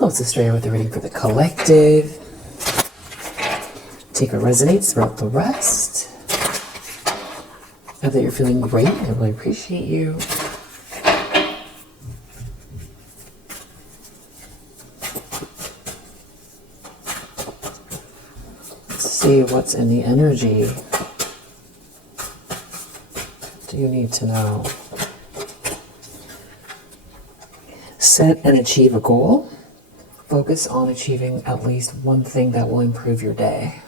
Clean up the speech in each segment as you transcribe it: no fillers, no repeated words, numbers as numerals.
Let's start with the reading for the collective. Take what resonates throughout the rest. Now that you're feeling great, I really appreciate you. Let's see what's in the energy. What do you need to know? Set and achieve a goal. Focus on achieving at least one thing that will improve your day.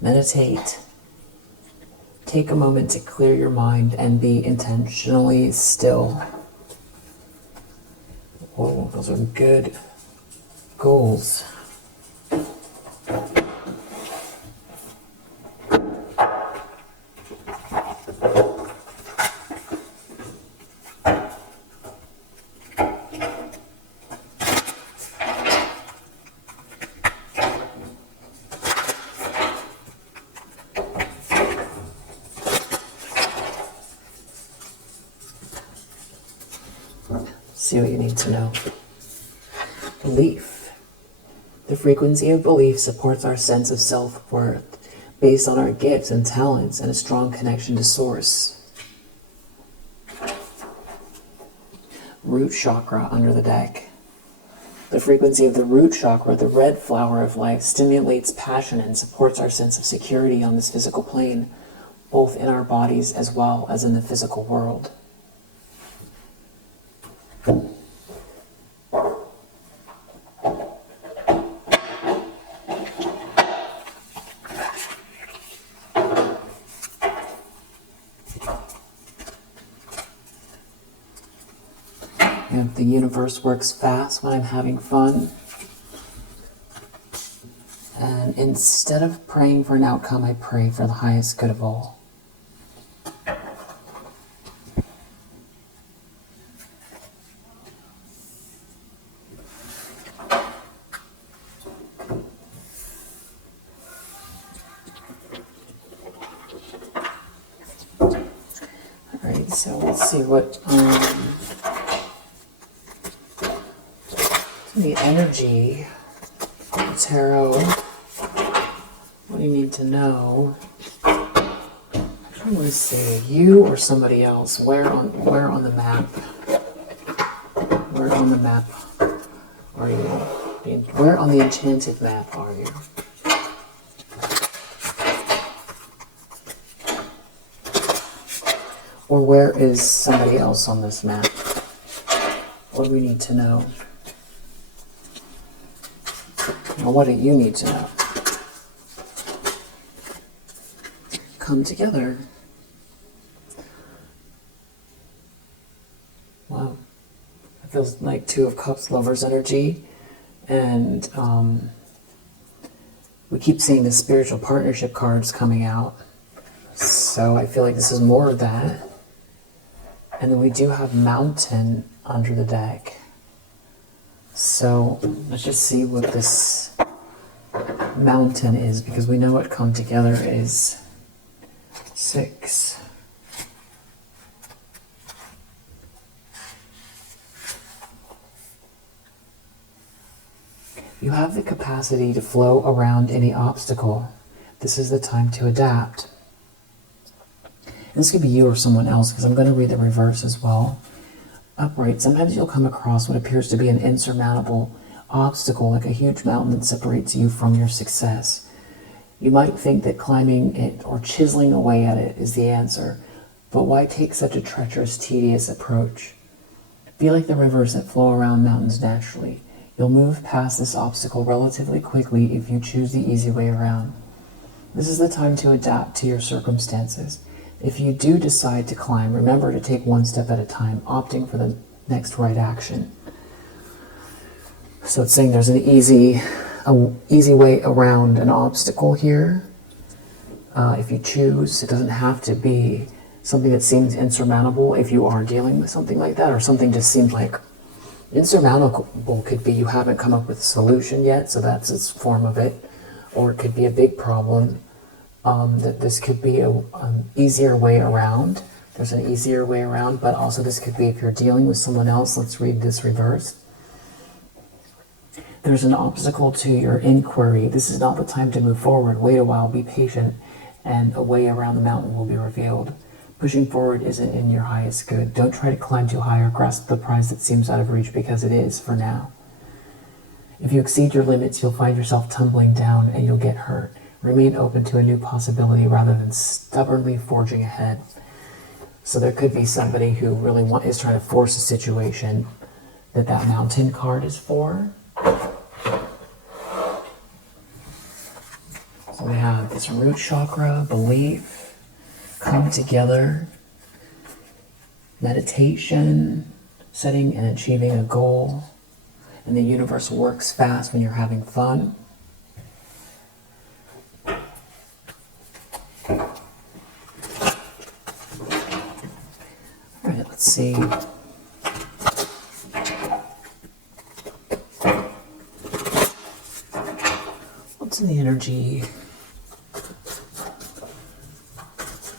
Meditate. Take a moment to clear your mind and be intentionally still. Whoa, those are good goals. See what you need to know. Belief. The frequency of belief supports our sense of self-worth based on our gifts and talents and a strong connection to Source. Root chakra under the deck. The frequency of the root chakra, the red flower of life, stimulates passion and supports our sense of security on this physical plane, both in our bodies as well as in the physical world. And the universe works fast when I'm having fun. And instead of praying for an outcome, I pray for the highest good of all. Alright, so let's see what the energy of tarot. What do you need to know? I want to say you or somebody else. Where on the map? Where on the map are you? Where on the enchanted map are you? Or where is somebody else on this map? What do we need to know? Or what do you need to know? Come together. Wow. It feels like Two of Cups, Lover's energy. And we keep seeing the spiritual partnership cards coming out. So I feel like this is more of that. And then we do have Mountain under the deck. So let's just see what this Mountain is, because we know what come together is 6. You have the capacity to flow around any obstacle. This is the time to adapt. And this could be you or someone else, because I'm going to read the reverse as well. Upright. Sometimes you'll come across what appears to be an insurmountable obstacle, like a huge mountain that separates you from your success. You might think that climbing it or chiseling away at it is the answer, but why take such a treacherous, tedious approach? Be like the rivers that flow around mountains naturally. You'll move past this obstacle relatively quickly if you choose the easy way around. This is the time to adapt to your circumstances. If you do decide to climb, remember to take one step at a time, opting for the next right action. So it's saying there's an easy way around an obstacle here. If you choose, it doesn't have to be something that seems insurmountable if you are dealing with something like that, or something just seems like insurmountable. Could be you haven't come up with a solution yet, so that's its form of it. Or it could be a big problem. That this could be an easier way around There's an easier way around, but also this could be if you're dealing with someone else. Let's read this reversed. There's an obstacle to your inquiry. This is not the time to move forward. Wait a while, be patient, and a way around the mountain will be revealed. Pushing forward isn't in your highest good. Don't try to climb too high or grasp the prize that seems out of reach, because it is for now. If you exceed your limits, you'll find yourself tumbling down and you'll get hurt. Remain open to a new possibility rather than stubbornly forging ahead. So there could be somebody who really is trying to force a situation that mountain card is for. So we have this root chakra, belief, come together, meditation, setting and achieving a goal, and the universe works fast when you're having fun. All right, let's see. What's in the energy?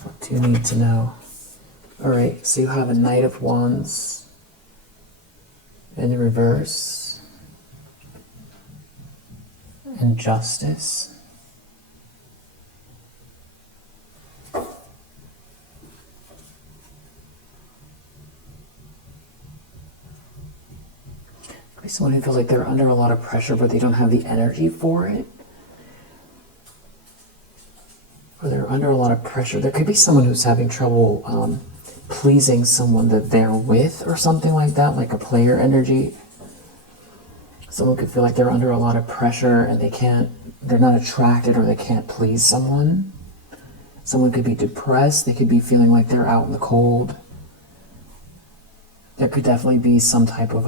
What do you need to know? All right, so you have a Knight of Wands in the reverse, and Justice. Could be someone who feels like they're under a lot of pressure, but they don't have the energy for it. Or they're under a lot of pressure. There could be someone who's having trouble pleasing someone that they're with or something like that, like a player energy. Someone could feel like they're under a lot of pressure and they're not attracted, or they can't please someone. Someone could be depressed. They could be feeling like they're out in the cold. There could definitely be some type of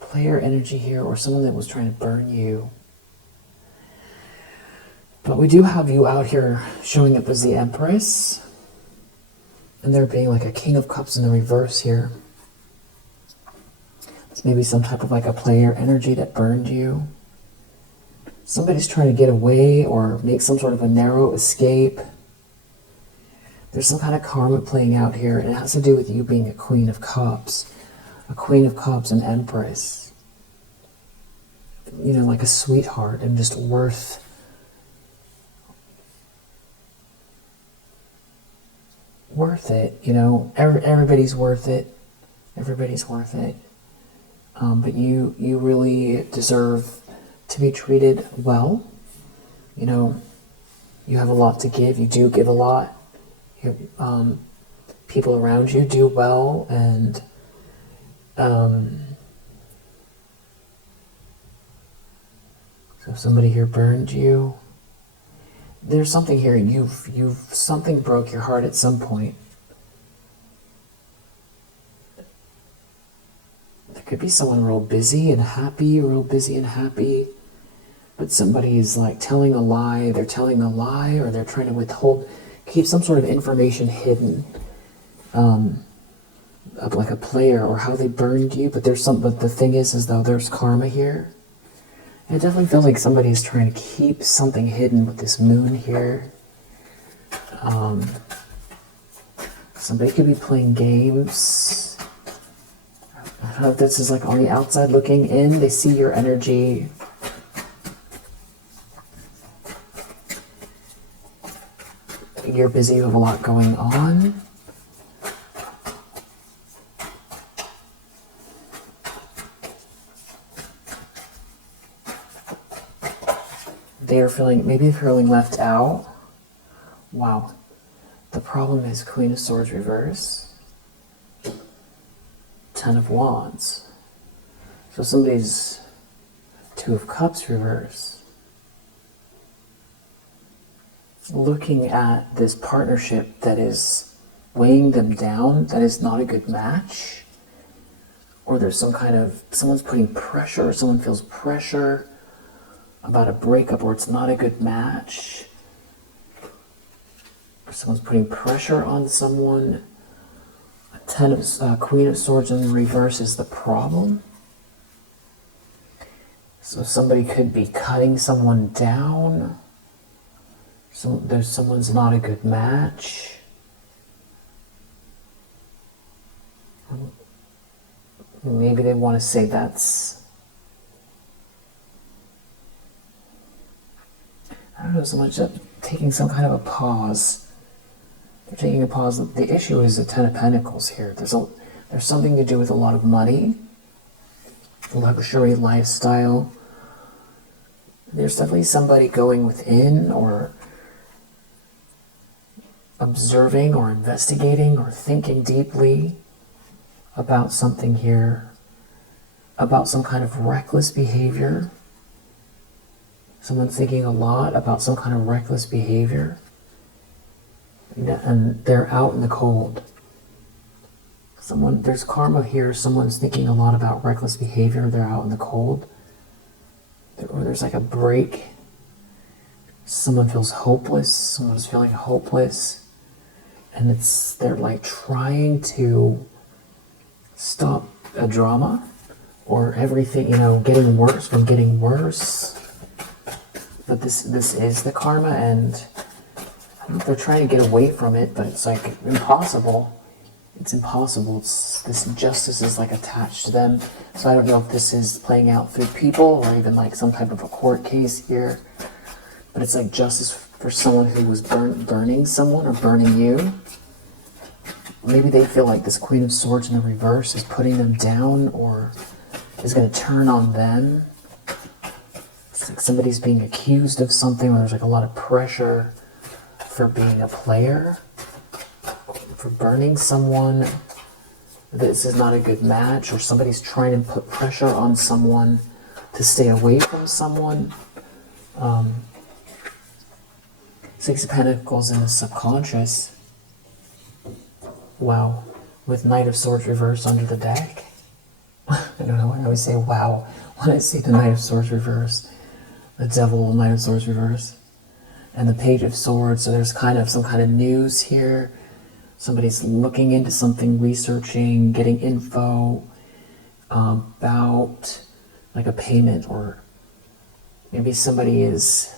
player energy here, or someone that was trying to burn you. But we do have you out here showing up as the Empress, and there being like a King of Cups in the reverse here. It's maybe some type of like a player energy that burned you. Somebody's trying to get away or make some sort of a narrow escape. There's some kind of karma playing out here, and it has to do with you being a Queen of Cups. A Queen of Cups, an Empress. You know, like a sweetheart and just worth it, you know. Everybody's worth it. Everybody's worth it. But you really deserve to be treated well. You know, you have a lot to give. You do give a lot. People around you do well, and so if somebody here burned you, there's something here, something broke your heart at some point. There could be someone real busy and happy, but somebody is like telling a lie, they're telling a lie, or they're trying to keep some sort of information hidden. Like a player, or how they burned you, but the thing is though there's karma here. And it definitely feels like somebody's trying to keep something hidden with this moon here. Somebody could be playing games. I don't know if this is like on the outside looking in. They see your energy. You're busy, you have a lot going on. Maybe they're feeling left out. Wow. The problem is Queen of Swords reverse. 10 of Wands. So somebody's 2 of Cups reverse. Looking at this partnership that is weighing them down, that is not a good match. Or there's someone's putting pressure, or someone feels pressure about a breakup, or it's not a good match. Or someone's putting pressure on someone. Queen of Swords in the reverse is the problem. So somebody could be cutting someone down. Someone's not a good match. Maybe they want to say that's, I don't know, so much taking some kind of a pause. They're taking a pause. The issue is the Ten of Pentacles here. There's something to do with a lot of money, luxury lifestyle. There's definitely somebody going within or observing or investigating or thinking deeply about something here, about some kind of reckless behavior. Someone's thinking a lot about some kind of reckless behavior, and they're out in the cold. There's karma here. Someone's thinking a lot about reckless behavior. They're out in the cold. Or there's like a break. Someone feels hopeless. Someone's feeling hopeless. And they're like trying to stop a drama or everything, getting worse from getting worse. But this is the karma, and I don't know if they're trying to get away from it, but it's like impossible. It's impossible. This justice is like attached to them. So I don't know if this is playing out through people or even like some type of a court case here. But it's like justice for someone who was burning someone or burning you. Maybe they feel like this Queen of Swords in the reverse is putting them down or is going to turn on them. It's like somebody's being accused of something, or there's like a lot of pressure for being a player, for burning someone. This is not a good match, or somebody's trying to put pressure on someone to stay away from someone. Six of Pentacles in the subconscious. Wow. With Knight of Swords reversed under the deck. I don't know, I always say wow when I see the Knight of Swords reversed. The Devil, Knight of Swords reversed. And the Page of Swords, so there's kind of some kind of news here. Somebody's looking into something, researching, getting info about like a payment, or maybe somebody is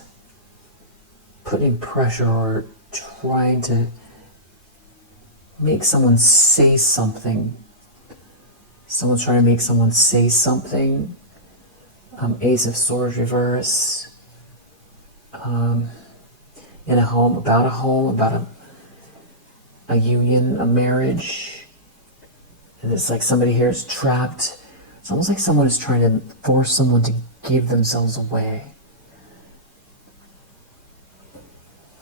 putting pressure or trying to make someone say something. Someone's trying to make someone say something. Ace of Swords reverse. In a home, about a union, a marriage. And it's like somebody here is trapped. It's almost like someone is trying to force someone to give themselves away.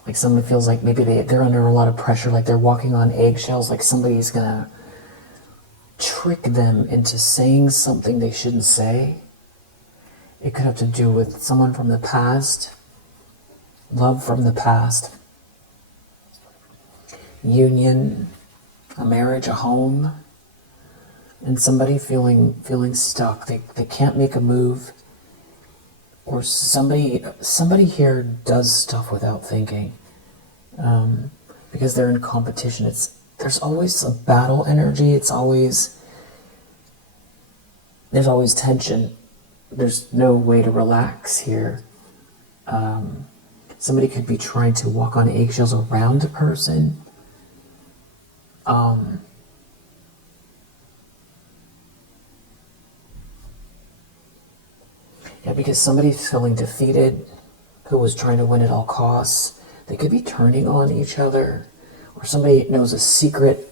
Like someone feels like maybe they're under a lot of pressure, like they're walking on eggshells, like somebody's gonna trick them into saying something they shouldn't say. It could have to do with someone from the past, love from the past, union, a marriage, a home, and somebody feeling stuck. They can't make a move, or somebody here does stuff without thinking, because they're in competition. There's always a battle energy. There's always tension. There's no way to relax here. Somebody could be trying to walk on eggshells around a person. Yeah, because somebody's feeling defeated, who was trying to win at all costs. They could be turning on each other, or somebody knows a secret,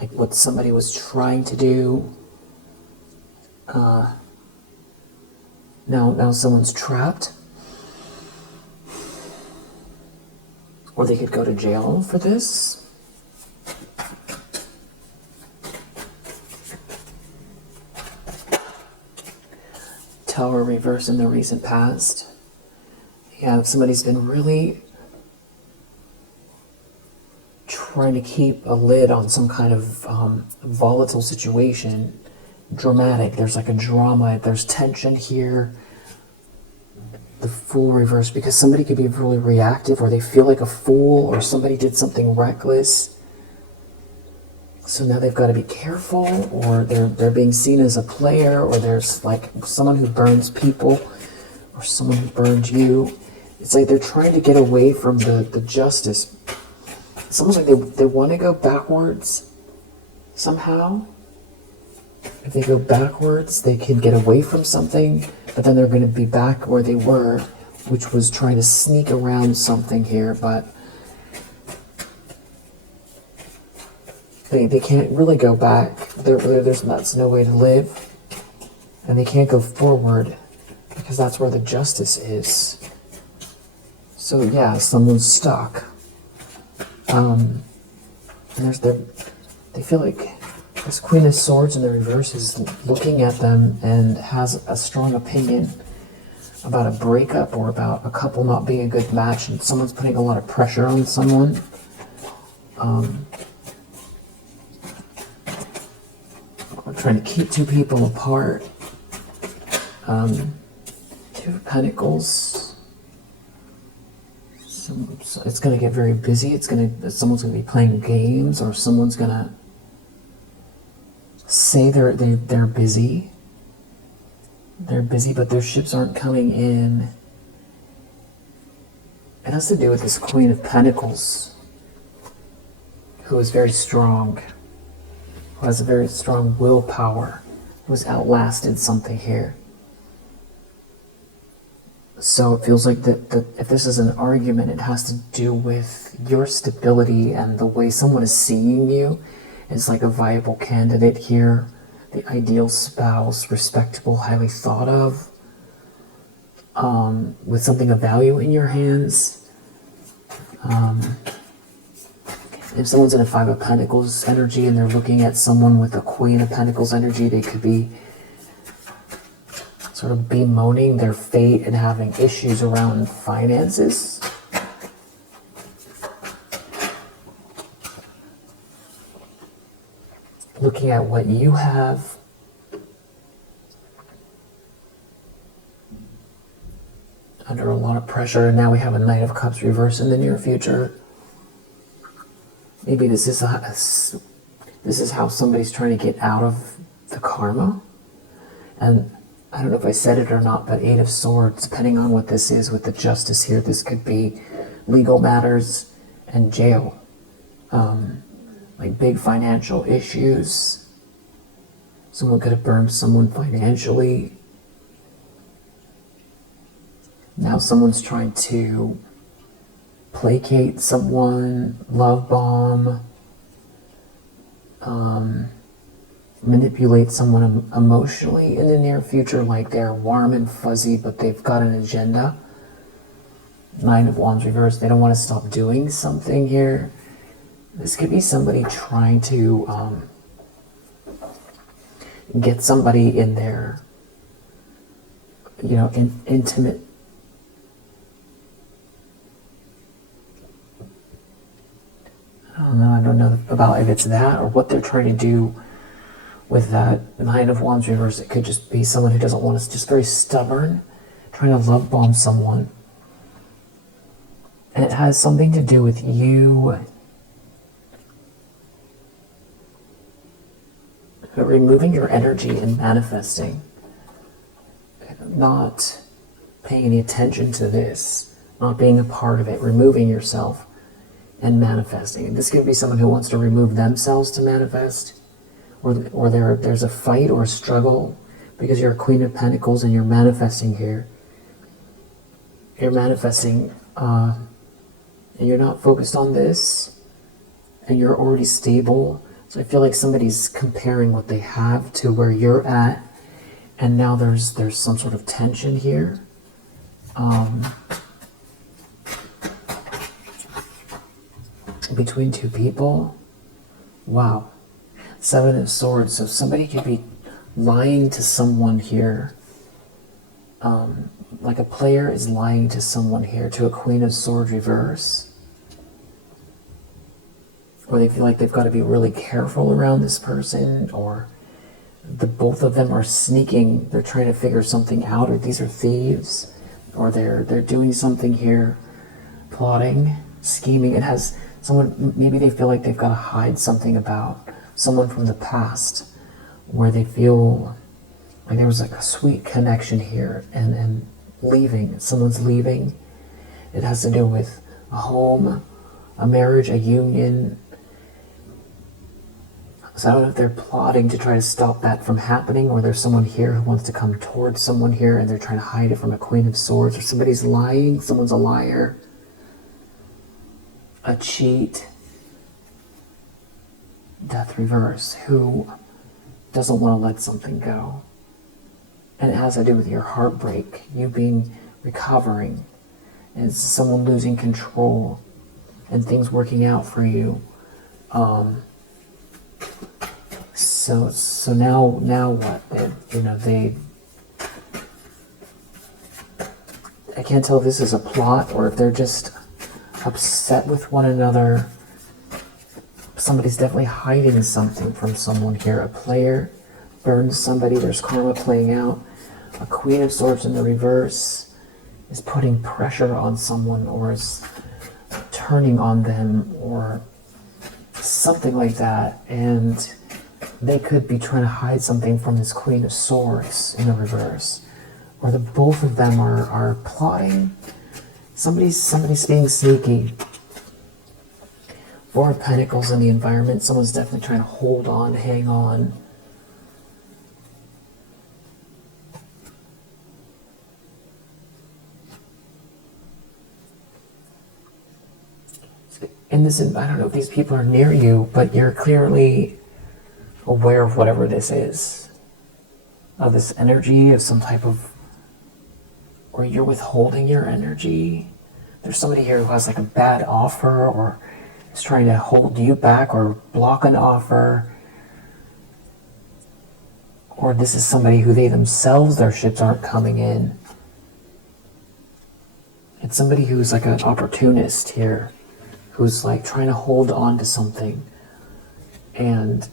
like what somebody was trying to do. Now someone's trapped, or they could go to jail for this. Tower reverse in the recent past. Yeah, somebody's been really trying to keep a lid on some kind of volatile situation. Dramatic. There's like a drama. There's tension here. The Fool reverse, because somebody could be really reactive, or they feel like a fool, or somebody did something reckless. So now they've got to be careful, or they're being seen as a player, or there's like someone who burns people, or someone who burned you. It's like they're trying to get away from the justice. It's almost like they want to go backwards somehow. If they go backwards, they can get away from something, but then they're going to be back where they were, which was trying to sneak around something here, but they can't really go back. That's no way to live. And they can't go forward because that's where the justice is. So yeah, someone's stuck. They feel like this Queen of Swords in the reverse is looking at them and has a strong opinion about a breakup or about a couple not being a good match, and someone's putting a lot of pressure on someone. Trying to keep two people apart. Two of Pentacles. So it's going to get very busy. Someone's going to be playing games, or someone's going to say they're busy. They're busy, but their ships aren't coming in. It has to do with this Queen of Pentacles, who is very strong, who has a very strong willpower, who has outlasted something here. So it feels like that if this is an argument, it has to do with your stability and the way someone is seeing you as like a viable candidate here, the ideal spouse, respectable, highly thought of, with something of value in your hands. If someone's in a Five of Pentacles energy and they're looking at someone with a Queen of Pentacles energy, they could be sort of bemoaning their fate and having issues around finances. Looking at what you have. Under a lot of pressure, and now we have a Knight of Cups reverse in the near future. Maybe this is how somebody's trying to get out of the karma. And I don't know if I said it or not, but Eight of Swords, depending on what this is with the justice here, this could be legal matters and jail. Like big financial issues. Someone could have burned someone financially. Now someone's trying to placate someone, love bomb, manipulate someone emotionally in the near future, like they're warm and fuzzy, but they've got an agenda. Nine of Wands reversed, they don't want to stop doing something here. This could be somebody trying to get somebody in their, intimate. I don't know about if it's that or what they're trying to do with that Nine of Wands reverse. It could just be someone who doesn't want to, just very stubborn, trying to love bomb someone. And it has something to do with you removing your energy and manifesting. Not paying any attention to this, not being a part of it, removing yourself and manifesting. And this could be someone who wants to remove themselves to manifest, or there's a fight or a struggle because you're a Queen of Pentacles and you're manifesting here. You're manifesting and you're not focused on this, and you're already stable. So I feel like somebody's comparing what they have to where you're at, and now there's some sort of tension here. Between two people. Wow. Seven of Swords. So somebody could be lying to someone here. Like a player is lying to someone here, to a Queen of Swords reverse. Or they feel like they've got to be really careful around this person, or both of them are sneaking. They're trying to figure something out, or these are thieves, or they're doing something here, plotting, scheming. It has someone, maybe they feel like they've got to hide something about someone from the past where they feel like there was like a sweet connection here, and leaving, someone's leaving. It has to do with a home, a marriage, a union. So I don't know if they're plotting to try to stop that from happening, or there's someone here who wants to come towards someone here and they're trying to hide it from a Queen of Swords, or somebody's lying, someone's a liar, a cheat, Death reverse, who doesn't want to let something go. And it has to do with your heartbreak, you recovering, and it's someone losing control and things working out for you. So now what? I can't tell if this is a plot or if they're just upset with one another. Somebody's definitely hiding something from someone here. A player burns somebody, there's karma playing out. A Queen of Swords in the reverse is putting pressure on someone, or is turning on them, or something like that. And they could be trying to hide something from this Queen of Swords in the reverse. Or the both of them are plotting. Somebody's being sneaky. Four of Pentacles in the environment. Someone's definitely trying to hold on, hang on. And this, I don't know if these people are near you, but you're clearly aware of whatever this is. Of this energy, of some type of, or you're withholding your energy. There's somebody here who has like a bad offer, or is trying to hold you back or block an offer. Or this is somebody who they themselves, their ships aren't coming in. It's somebody who's like an opportunist here, who's like trying to hold on to something. And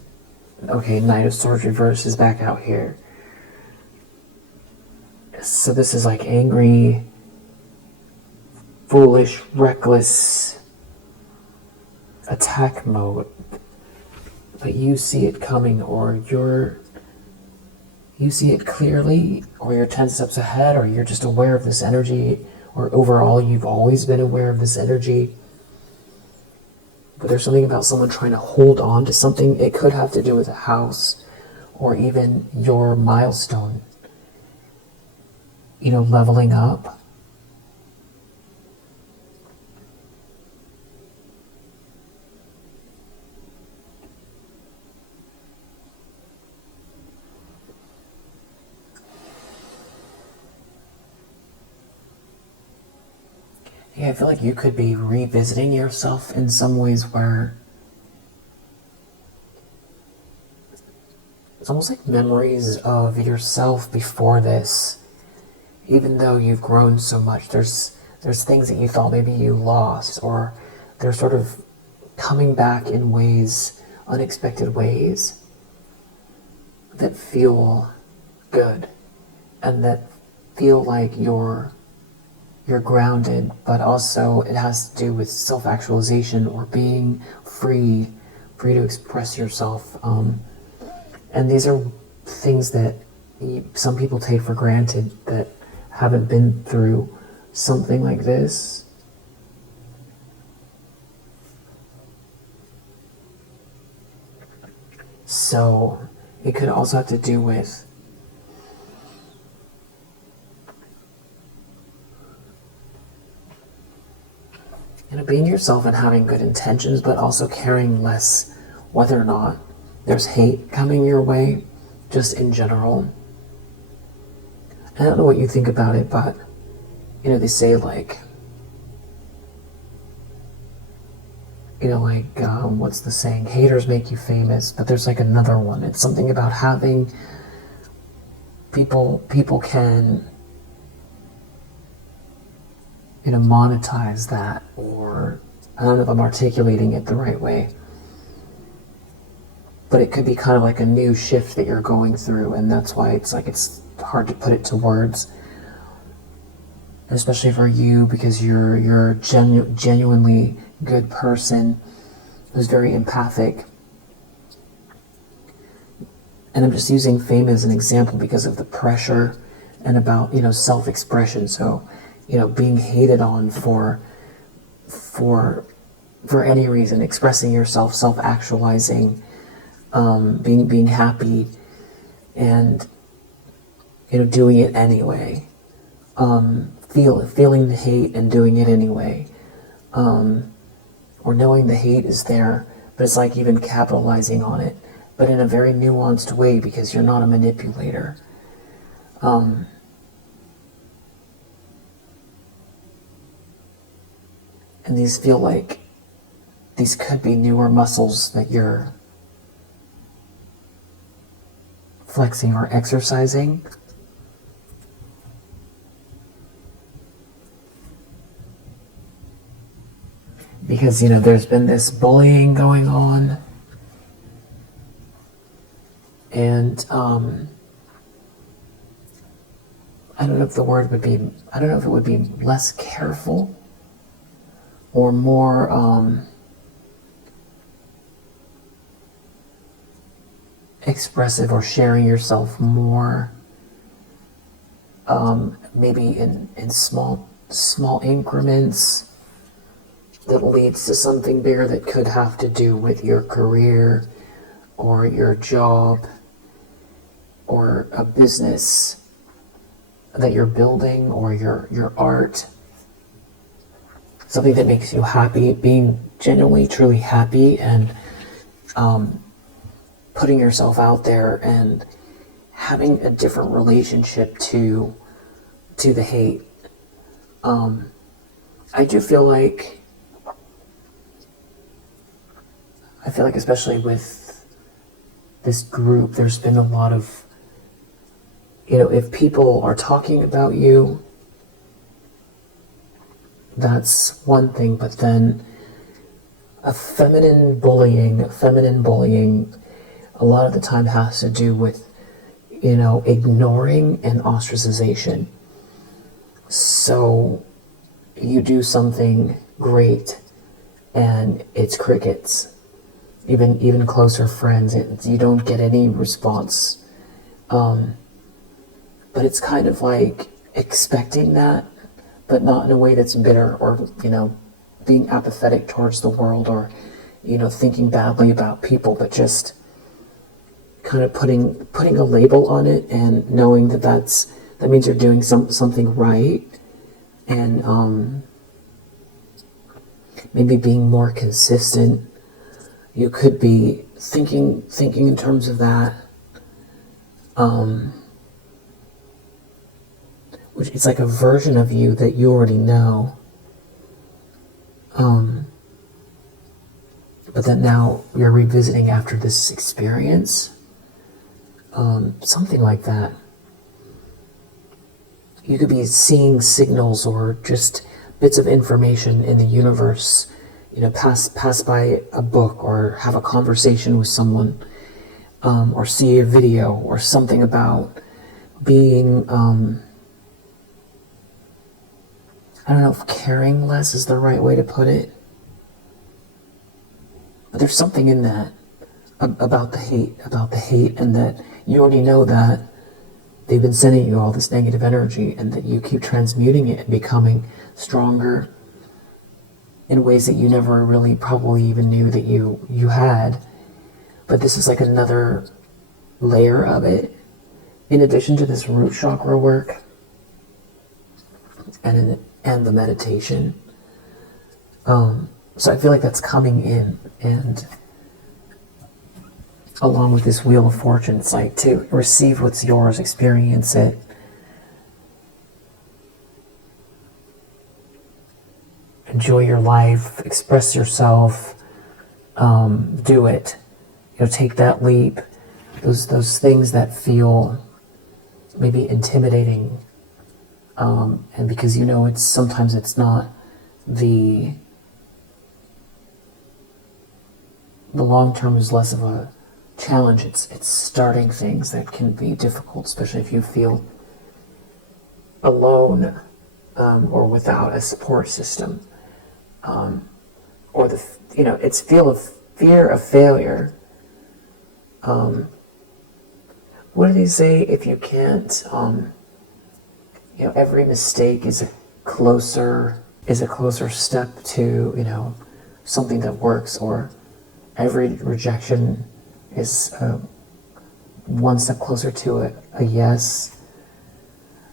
okay, Knight of Swords reverse is back out here. So this is like angry, foolish, reckless attack mode. But you see it coming, or you see it clearly, or you're 10 steps ahead, or you're just aware of this energy, or overall you've always been aware of this energy. But there's something about someone trying to hold on to something. It could have to do with a house, or even your milestone. You know, leveling up. Yeah, I feel like you could be revisiting yourself in some ways where it's almost like memories of yourself before this. Even though you've grown so much, there's things that you thought maybe you lost, or they're sort of coming back in ways, unexpected ways, that feel good, and that feel like you're grounded, but also it has to do with self-actualization, or being free to express yourself. And these are things that some people take for granted that haven't been through something like this. So it could also have to do with being yourself and having good intentions, but also caring less whether or not there's hate coming your way, just in general. I don't know what you think about it, but, you know, they say like, you know, like, what's the saying? Haters make you famous, but there's like another one. It's something about having people can, you know, monetize that, or I don't know if I'm articulating it the right way, but it could be kind of like a new shift that you're going through, and that's why it's like it's hard to put it to words, especially for you, because you're a genuinely good person who's very empathic, And I'm just using fame as an example because of the pressure and about, self-expression. So, being hated on for any reason, expressing yourself, self-actualizing, being happy, and doing it anyway. Feeling the hate and doing it anyway, or knowing the hate is there, but it's like even capitalizing on it, but in a very nuanced way because you're not a manipulator. And these feel like these could be newer muscles that you're flexing or exercising. Because, there's been this bullying going on. And I don't know if it would be less careful or more expressive or sharing yourself more, maybe in small increments that leads to something bigger that could have to do with your career or your job or a business that you're building or your art. Something that makes you happy, being genuinely, truly happy, and putting yourself out there and having a different relationship to the hate. I do feel like especially with this group, there's been a lot of, if people are talking about you, that's one thing, but then feminine bullying, a lot of the time has to do with, ignoring and ostracization. So you do something great and it's crickets. Even closer friends, you don't get any response. But it's kind of like expecting that, but not in a way that's bitter or, being apathetic towards the world or, thinking badly about people, but just kind of putting a label on it and knowing that means you're doing something right, and maybe being more consistent. You could be thinking in terms of that, which is like a version of you that you already know, but that now you're revisiting after this experience, something like that. You could be seeing signals or just bits of information in the universe, pass by a book or have a conversation with someone, or see a video or something about being, I don't know if caring less is the right way to put it, but there's something in that about the hate, and that you already know that they've been sending you all this negative energy and that you keep transmuting it and becoming stronger in ways that you never really probably even knew that you had. But this is like another layer of it, in addition to this root chakra work and the meditation. So I feel like that's coming in, and along with this Wheel of Fortune, it's like to receive what's yours, experience it, enjoy your life, express yourself, do it. Take that leap. Those things that feel maybe intimidating, and because sometimes it's not the long term is less of a challenge. It's starting things that can be difficult, especially if you feel alone, or without a support system, or it's fear of failure, what do they say? If you can't, every mistake is a closer step to, something that works, or every rejection is one step closer to a yes.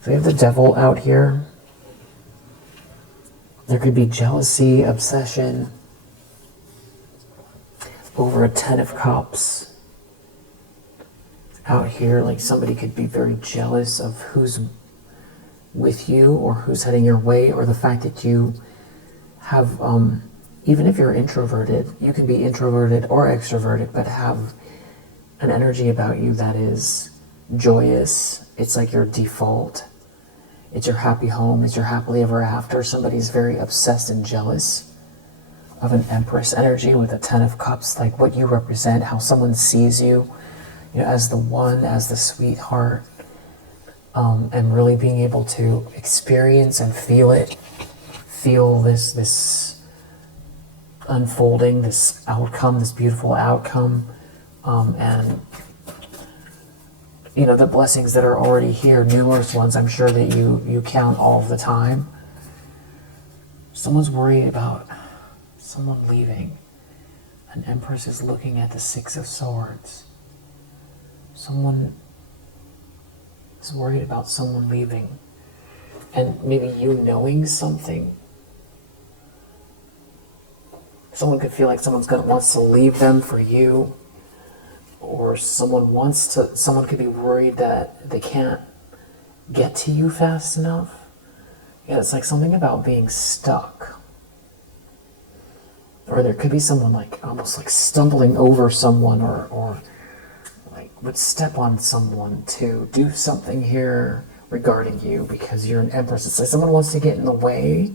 So we have the devil out here. There could be jealousy, obsession over a 10 of cups. Out here, like somebody could be very jealous of who's with you or who's heading your way, or the fact that you have, even if you're introverted, you can be introverted or extroverted, but have an energy about you that is joyous. It's like your default. It's your happy home. It's your happily ever after. Somebody's very obsessed and jealous of an Empress energy with a 10 of cups, like what you represent, how someone sees you, as the one, as the sweetheart, and really being able to experience and feel this unfolding, this outcome, this beautiful outcome, and the blessings that are already here, numerous ones, I'm sure that you count all of the time. Someone's worried about someone leaving. An Empress is looking at the 6 of Swords. Someone is worried about someone leaving. And maybe you knowing something. Someone could feel like someone wants to leave them for you. Or someone could be worried that they can't get to you fast enough. It's like something about being stuck. Or there could be someone almost like stumbling over someone, or like would step on someone to do something here regarding you because you're an Empress. It's like someone wants to get in the way.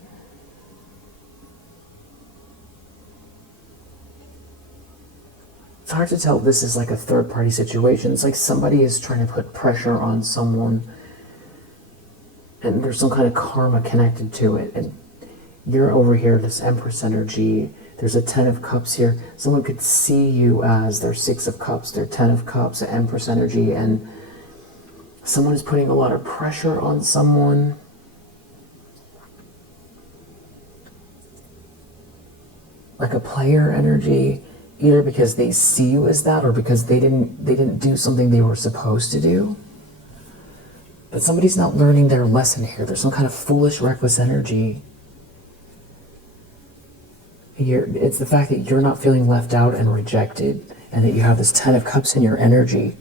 It's hard to tell if this is like a third-party situation. It's like somebody is trying to put pressure on someone, and there's some kind of karma connected to it. And you're over here, this Empress energy. There's a 10 of Cups here. Someone could see you as their 6 of Cups, their 10 of Cups, an Empress energy, and someone is putting a lot of pressure on someone. Like a player energy. Either because they see you as that, or because they didn't do something they were supposed to do. But somebody's not learning their lesson here. There's some kind of foolish, reckless energy. It's the fact that you're not feeling left out and rejected, and that you have this 10 of Cups in your energy.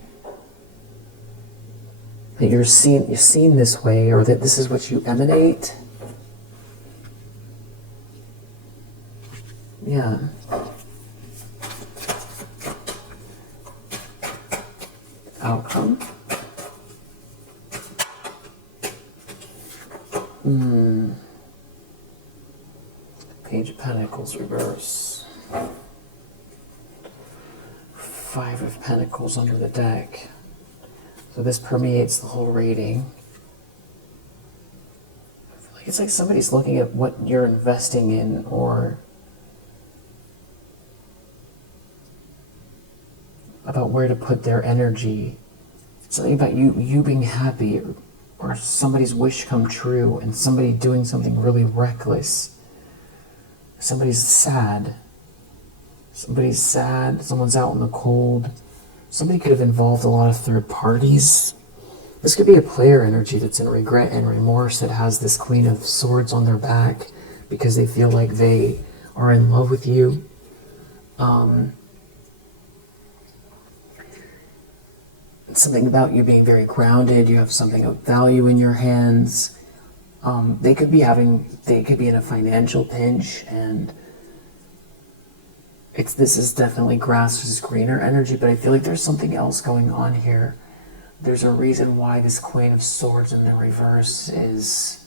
That you're seen this way, or that this is what you emanate. Yeah. Outcome. Page of Pentacles reverse. 5 of Pentacles under the deck. So this permeates the whole reading. I feel like it's like somebody's looking at what you're investing in, or about where to put their energy. Something about you being happy, or somebody's wish come true, and somebody doing something really reckless. Somebody's sad. Someone's out in the cold. Somebody could have involved a lot of third parties. This could be a player energy that's in regret and remorse, that has this Queen of Swords on their back because they feel like they are in love with you. Something about you being very grounded. You have something of value in your hands. They could be in a financial pinch, and this is definitely grass versus greener energy, but I feel like there's something else going on here. There's a reason why this Queen of Swords in the reverse is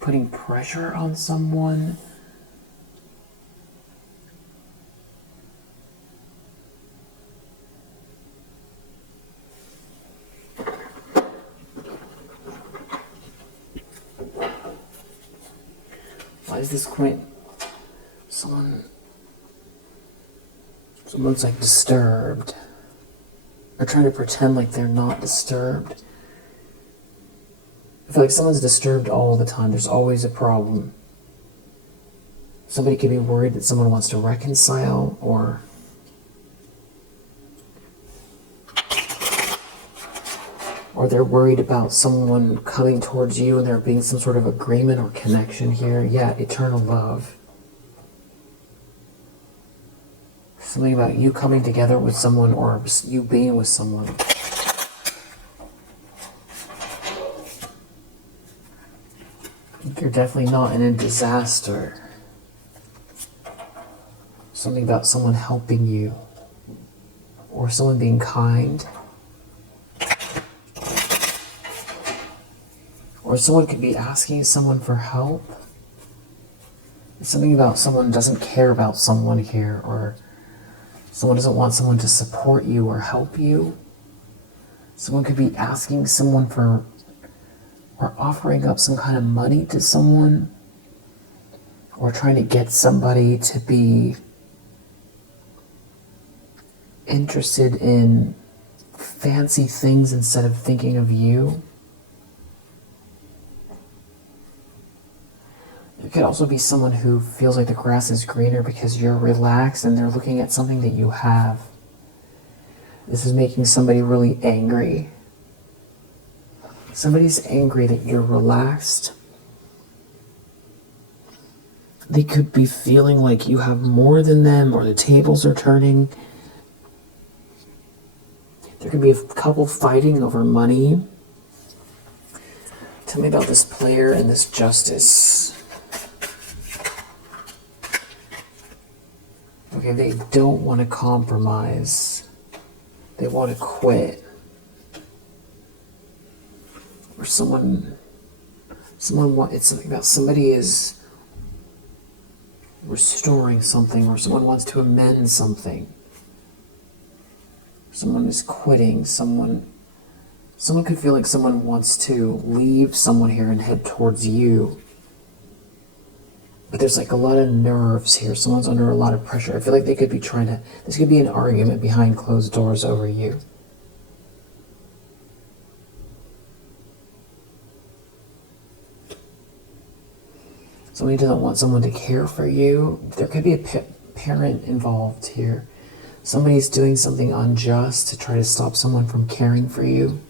putting pressure on someone. Why is this Queen? Someone's Someone's like disturbed. They're trying to pretend like they're not disturbed. I feel like someone's disturbed all the time. There's always a problem. Somebody could be worried that someone wants to reconcile, or they're worried about someone coming towards you and there being some sort of agreement or connection here. Yeah, eternal love. Something about you coming together with someone or you being with someone. You're definitely not in a disaster. Something about someone helping you or someone being kind. Or someone could be asking someone for help. It's something about someone doesn't care about someone here, or someone doesn't want someone to support you or help you. Someone could be asking someone for, or offering up some kind of money to someone, or trying to get somebody to be interested in fancy things instead of thinking of you. It could also be someone who feels like the grass is greener because you're relaxed and they're looking at something that you have. This is making somebody really angry. Somebody's angry that you're relaxed. They could be feeling like you have more than them, or the tables are turning. There could be a couple fighting over money. Tell me about this player and this justice. Okay, they don't want to compromise. They want to quit. Or it's something about somebody is restoring something, or someone wants to amend something. Someone is quitting. Someone could feel like someone wants to leave someone here and head towards you. But there's like a lot of nerves here. Someone's under a lot of pressure. I feel like they could be this could be an argument behind closed doors over you. Somebody doesn't want someone to care for you. There could be a parent involved here. Somebody's doing something unjust to try to stop someone from caring for you.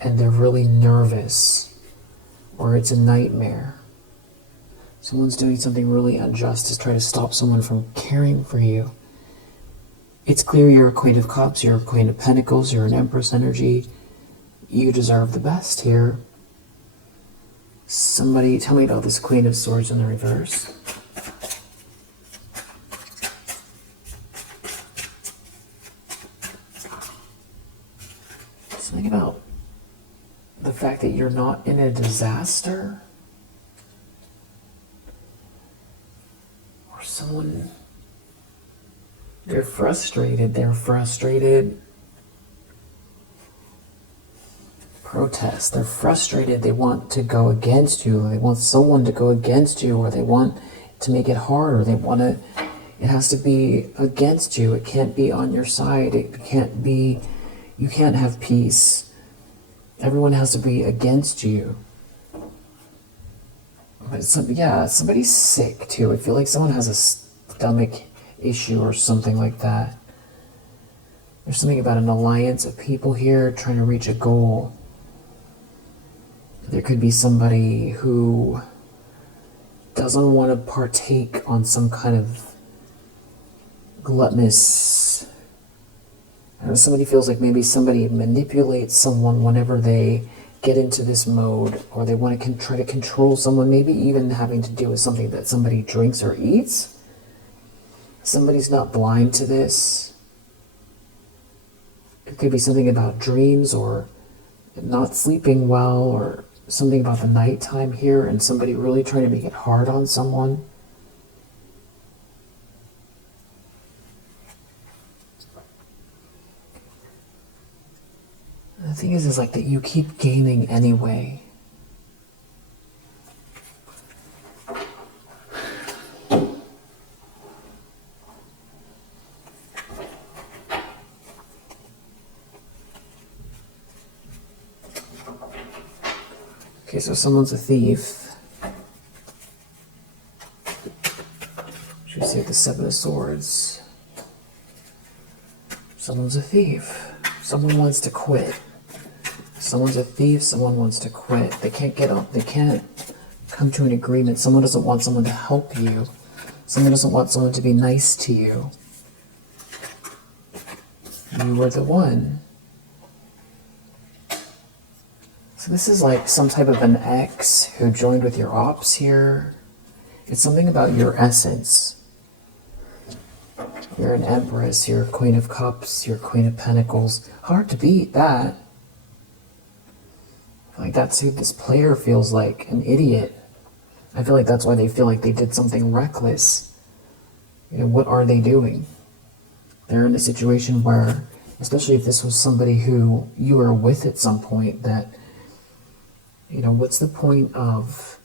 And they're really nervous. Or it's a nightmare. Someone's doing something really unjust to try to stop someone from caring for you. It's clear you're a Queen of Cups, you're a Queen of Pentacles, you're an Empress energy. You deserve the best here. Somebody, tell me about this Queen of Swords in the reverse. Something about the fact that you're not in a disaster. Or someone, they're frustrated. Protest. They're frustrated. They want to go against you. They want someone to go against you, or they want to make it harder. It has to be against you. It can't be on your side. You can't have peace. Everyone has to be against you. But somebody's sick too. I feel like someone has a stomach issue or something like that. There's something about an alliance of people here trying to reach a goal. There could be somebody who doesn't want to partake on some kind of gluttonous. I don't know, somebody feels like maybe somebody manipulates someone whenever they get into this mode, or they want to try to control someone, maybe even having to do with something that somebody drinks or eats. Somebody's not blind to this. It could be something about dreams, or not sleeping well, or something about the nighttime here, and somebody really trying to make it hard on someone. The thing is like that you keep gaining anyway. Okay, so someone's a thief. Should we see the Seven of Swords? Someone's a thief. Someone wants to quit. Someone's a thief, someone wants to quit. They can't get up, they can't come to an agreement. Someone doesn't want someone to help you. Someone doesn't want someone to be nice to you. You were the one. So this is like some type of an ex who joined with your ops here. It's something about your essence. You're an Empress, you're a Queen of Cups, you're a Queen of Pentacles. Hard to beat that. Like that's who this player feels like, an idiot. I feel like that's why they feel like they did something reckless. You know, what are they doing? They're in a situation where, especially if this was somebody who you were with at some point, that, you know, what's the point of,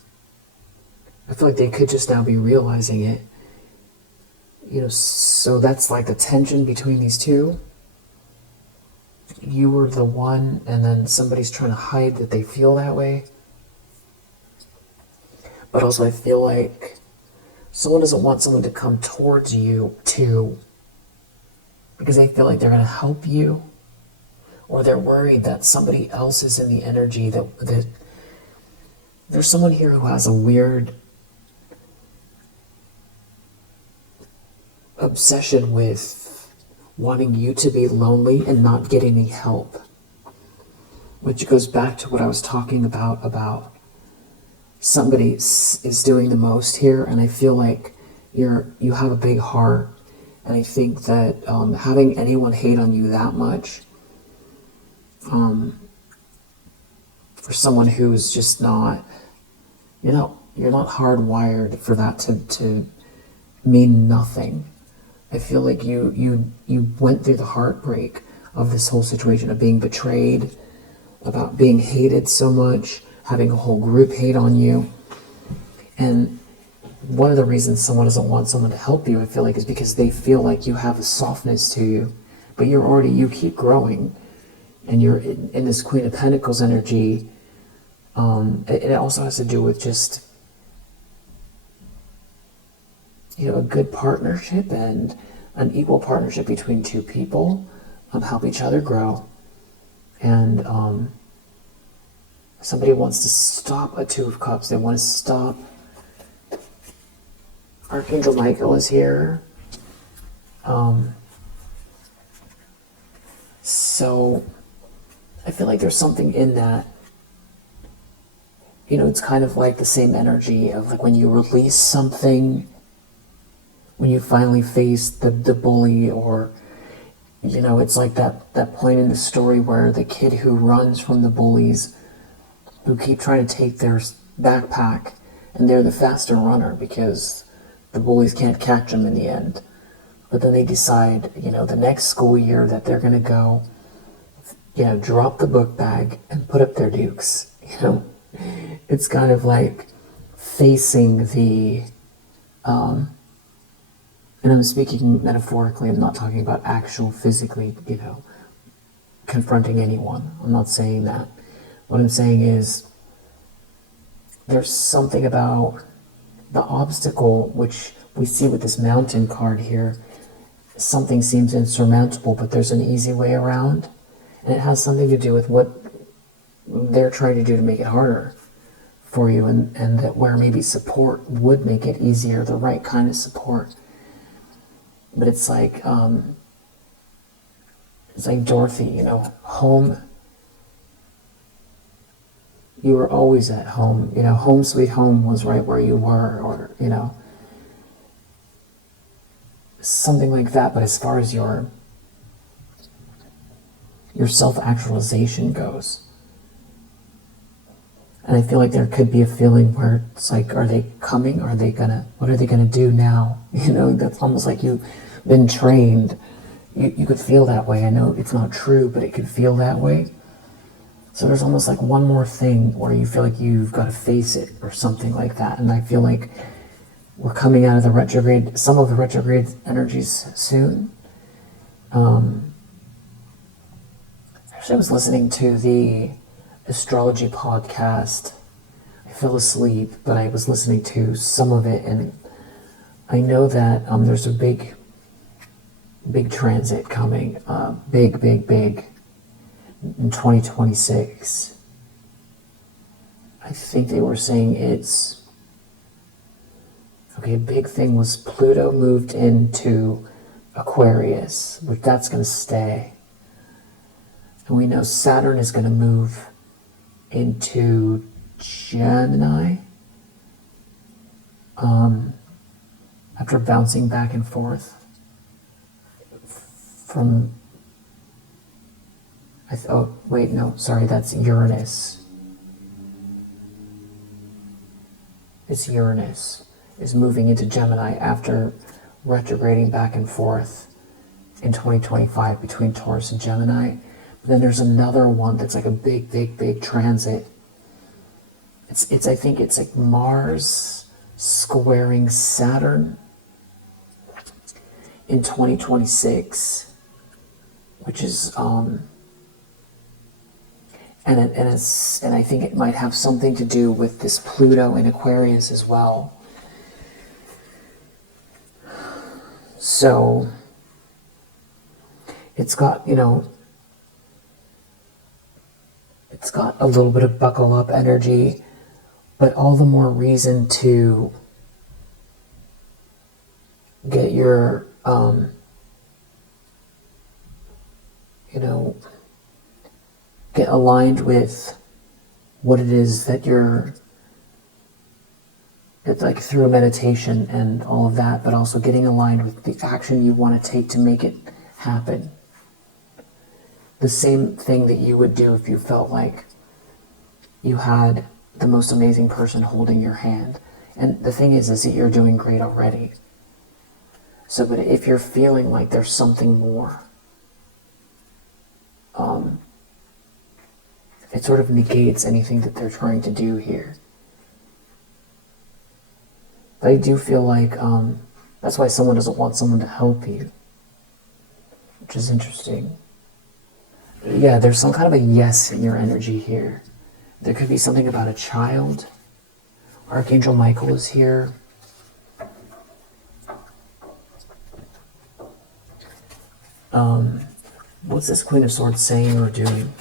I feel like they could just now be realizing it. You know, so that's like the tension between these two. You were the one, and then somebody's trying to hide that they feel that way. But also I feel like someone doesn't want someone to come towards you because they feel like they're going to help you, or they're worried that somebody else is in the energy, that there's someone here who has a weird obsession with wanting you to be lonely and not get any help. Which goes back to what I was talking about somebody is doing the most here, and I feel like you have a big heart, and I think that having anyone hate on you that much, for someone who's just not, you're not hardwired for that to mean nothing. I feel like you went through the heartbreak of this whole situation, of being betrayed, about being hated so much, having a whole group hate on you. And one of the reasons someone doesn't want someone to help you, I feel like, is because they feel like you have a softness to you, but you keep growing, and you're in this Queen of Pentacles energy. It also has to do with just, a good partnership and an equal partnership between two people, help each other grow. And somebody wants to stop a Two of Cups. They want to stop. Archangel Michael is here. So I feel like there's something in that. It's kind of like the same energy of like when you release something, when you finally face the bully, or it's like that point in the story where the kid who runs from the bullies, who keep trying to take their backpack, and they're the faster runner because the bullies can't catch them in the end. But then they decide, the next school year that they're going to go, drop the book bag and put up their dukes. It's kind of like facing the, and I'm speaking metaphorically, I'm not talking about actual physically, confronting anyone. I'm not saying that. What I'm saying is, there's something about the obstacle, which we see with this mountain card here. Something seems insurmountable, but there's an easy way around. And it has something to do with what they're trying to do to make it harder for you, and that where maybe support would make it easier, the right kind of support. But it's like Dorothy, home. You were always at home, home sweet home was right where you were, or, something like that. But as far as your self-actualization goes, and I feel like there could be a feeling where it's like, are they coming? What are they gonna do now? That's almost like you've been trained. You could feel that way. I know it's not true, but it could feel that way. So there's almost like one more thing where you feel like you've got to face it, or something like that. And I feel like we're coming out of the retrograde, some of the retrograde energies soon. Actually, I was listening to the astrology podcast fell asleep, but I was listening to some of it, and I know that there's a big transit coming, big in 2026. I think they were saying it's okay. A big thing was Pluto moved into Aquarius, which that's going to stay, and we know Saturn is going to move into Gemini after bouncing back and forth from oh wait, no, sorry, that's Uranus. It's Uranus is moving into Gemini after retrograding back and forth in 2025 between Taurus and Gemini. But then there's another one that's like a big transit. It's I think it's like Mars squaring Saturn in 2026, which is and I think it might have something to do with this Pluto in Aquarius as well. So it's got, it's got a little bit of buckle up energy, but all the more reason to get your get aligned with what it is that it's like through meditation and all of that, but also getting aligned with the action you want to take to make it happen. The same thing that you would do if you felt like you had the most amazing person holding your hand. And the thing is that you're doing great already. So, but if you're feeling like there's something more, it sort of negates anything that they're trying to do here. But I do feel like that's why someone doesn't want someone to help you, which is interesting. Yeah, there's some kind of a yes in your energy here. There could be something about a child. Archangel Michael is here. What's this Queen of Swords saying or doing?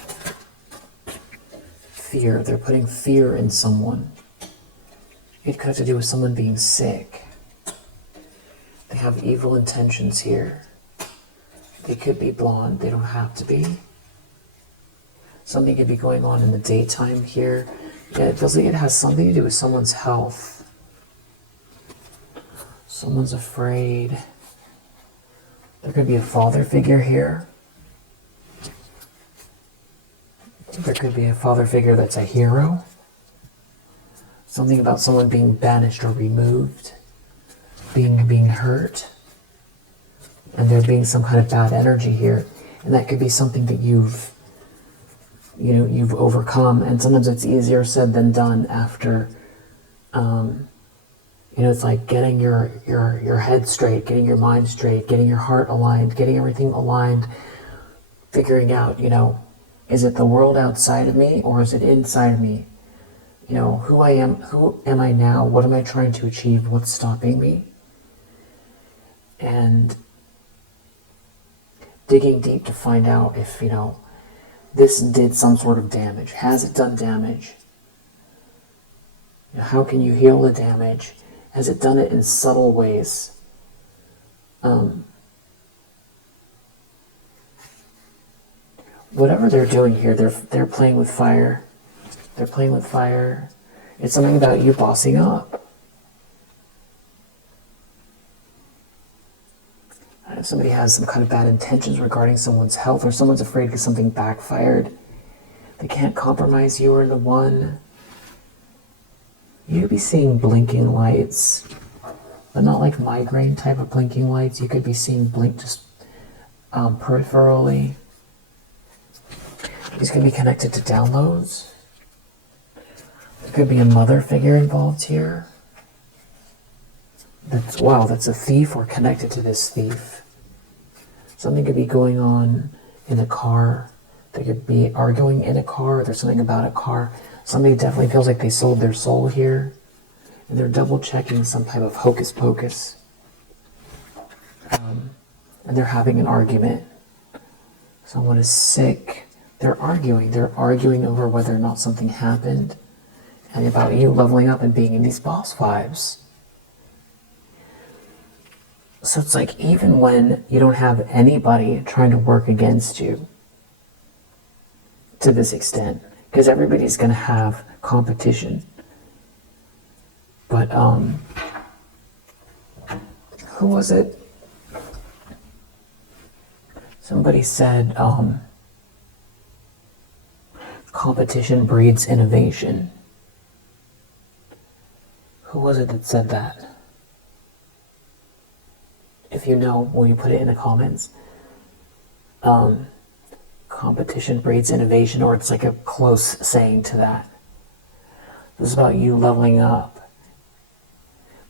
Fear. They're putting fear in someone. It could have to do with someone being sick. They have evil intentions here. They could be blonde. They don't have to be. Something could be going on in the daytime here. Yeah, it feels like it has something to do with someone's health. Someone's afraid. There could be a father figure here. There could be a father figure that's a hero. Something about someone being banished or removed, being hurt, and there being some kind of bad energy here, and that could be something that you've overcome. And sometimes it's easier said than done after. It's like getting your head straight, getting your mind straight, getting your heart aligned, getting everything aligned, figuring out, is it the world outside of me or is it inside of me? Who I am, who am I now? What am I trying to achieve? What's stopping me? And digging deep to find out if, this did some sort of damage. Has it done damage? How can you heal the damage? Has it done it in subtle ways? Whatever they're doing here, they're playing with fire. They're playing with fire. It's something about you bossing up. If somebody has some kind of bad intentions regarding someone's health, or someone's afraid because something backfired, they can't compromise you or the one. You could be seeing blinking lights, but not like migraine type of blinking lights. You could be seeing blink just peripherally. These could be connected to downloads. There could be a mother figure involved here. That's a thief or connected to this thief. Something could be going on in a car. They could be arguing in a car. There's something about a car. Somebody definitely feels like they sold their soul here. And they're double checking some type of hocus pocus. And they're having an argument. Someone is sick. They're arguing. They're arguing over whether or not something happened. And about you leveling up and being in these boss vibes. So it's like, even when you don't have anybody trying to work against you to this extent, because everybody's going to have competition. But, who was it? Somebody said, competition breeds innovation. Who was it that said that? If you know, will you put it in the comments? Competition breeds innovation, or it's like a close saying to that. This is about you leveling up.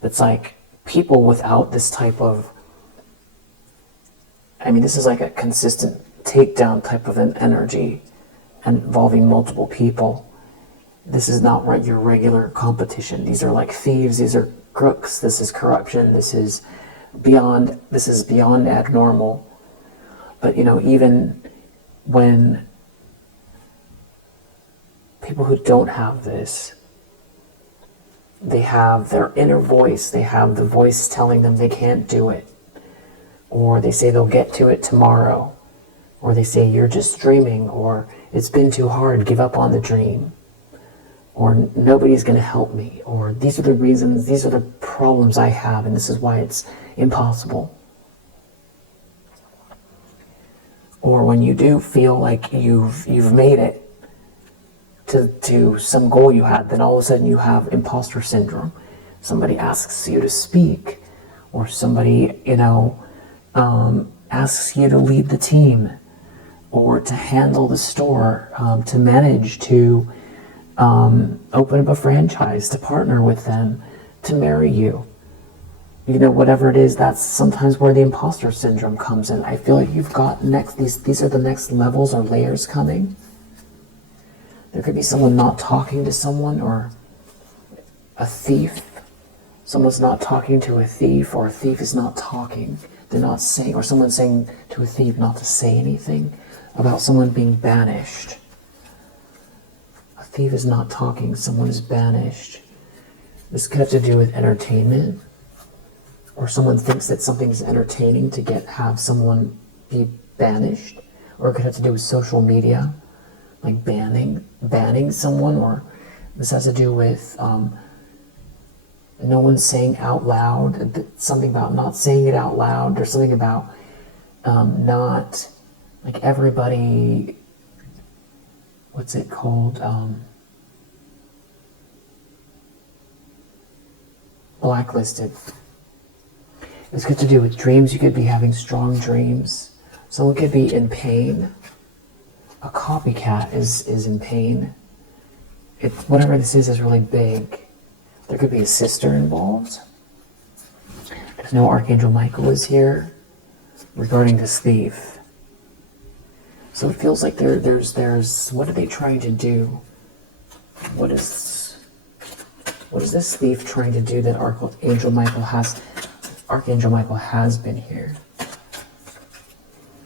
It's like people without this type of, I mean, this is like a consistent takedown type of an energy involving multiple people. This is not your regular competition. These are like thieves, these are crooks, this is corruption, this is beyond abnormal. But you know, even when people who don't have this, they have their inner voice, they have the voice telling them they can't do it, or they say they'll get to it tomorrow, or they say you're just dreaming, or it's been too hard, give up on the dream, or nobody's going to help me, or these are the reasons, these are the problems I have, and this is why it's impossible. Or when you do feel like you've made it to some goal you had, then all of a sudden you have imposter syndrome. Somebody asks you to speak, or somebody, asks you to lead the team, or to handle the store, to manage, to open up a franchise, to partner with them, to marry you. Whatever it is, that's sometimes where the imposter syndrome comes in. I feel like you've got these are the next levels or layers coming. There could be someone not talking to someone, or a thief. Someone's not talking to a thief, or a thief is not talking. They're not saying, or someone's saying to a thief not to say anything about someone being banished. A thief is not talking, someone is banished. This could have to do with entertainment, or someone thinks that something's entertaining to have someone be banished, or it could have to do with social media, like banning someone, or this has to do with no one's saying out loud, something about not saying it out loud, or something about not, like everybody, what's it called, blacklisted. This could to do with dreams. You could be having strong dreams. Someone could be in pain. A copycat is in pain. Whatever this is really big. There could be a sister involved. There's no Archangel Michael is here regarding this thief. So it feels like there's what are they trying to do? What is this thief trying to do that Archangel Michael has been here?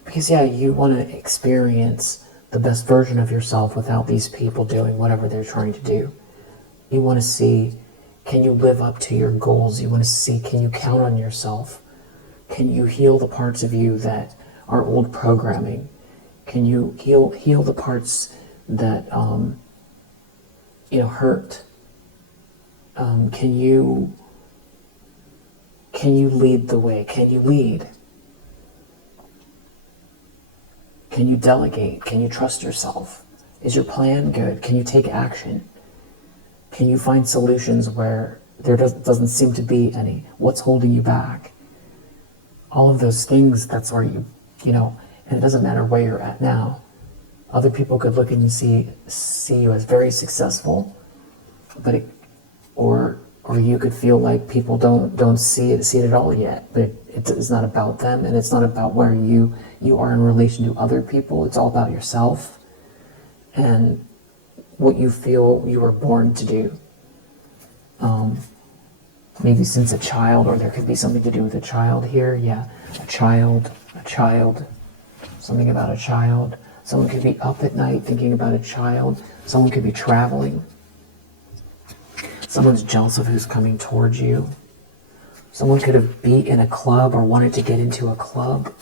Because you want to experience the best version of yourself without these people doing whatever they're trying to do. You want to see, can you live up to your goals? You want to see, can you count on yourself? Can you heal the parts of you that are old programming? Can you heal the parts that hurt? Can you lead the way? Can you lead? Can you delegate? Can you trust yourself? Is your plan good? Can you take action? Can you find solutions where there doesn't seem to be any? What's holding you back? All of those things, that's where and it doesn't matter where you're at now. Other people could look and see you as very successful, but or you could feel like people don't see it at all yet. But it's not about them, and it's not about where you are in relation to other people. It's all about yourself. And what you feel you were born to do. Maybe since a child, or there could be something to do with a child here. Yeah, a child, something about a child. Someone could be up at night thinking about a child. Someone could be traveling. Someone's jealous of who's coming towards you. Someone could have been in a club or wanted to get into a club.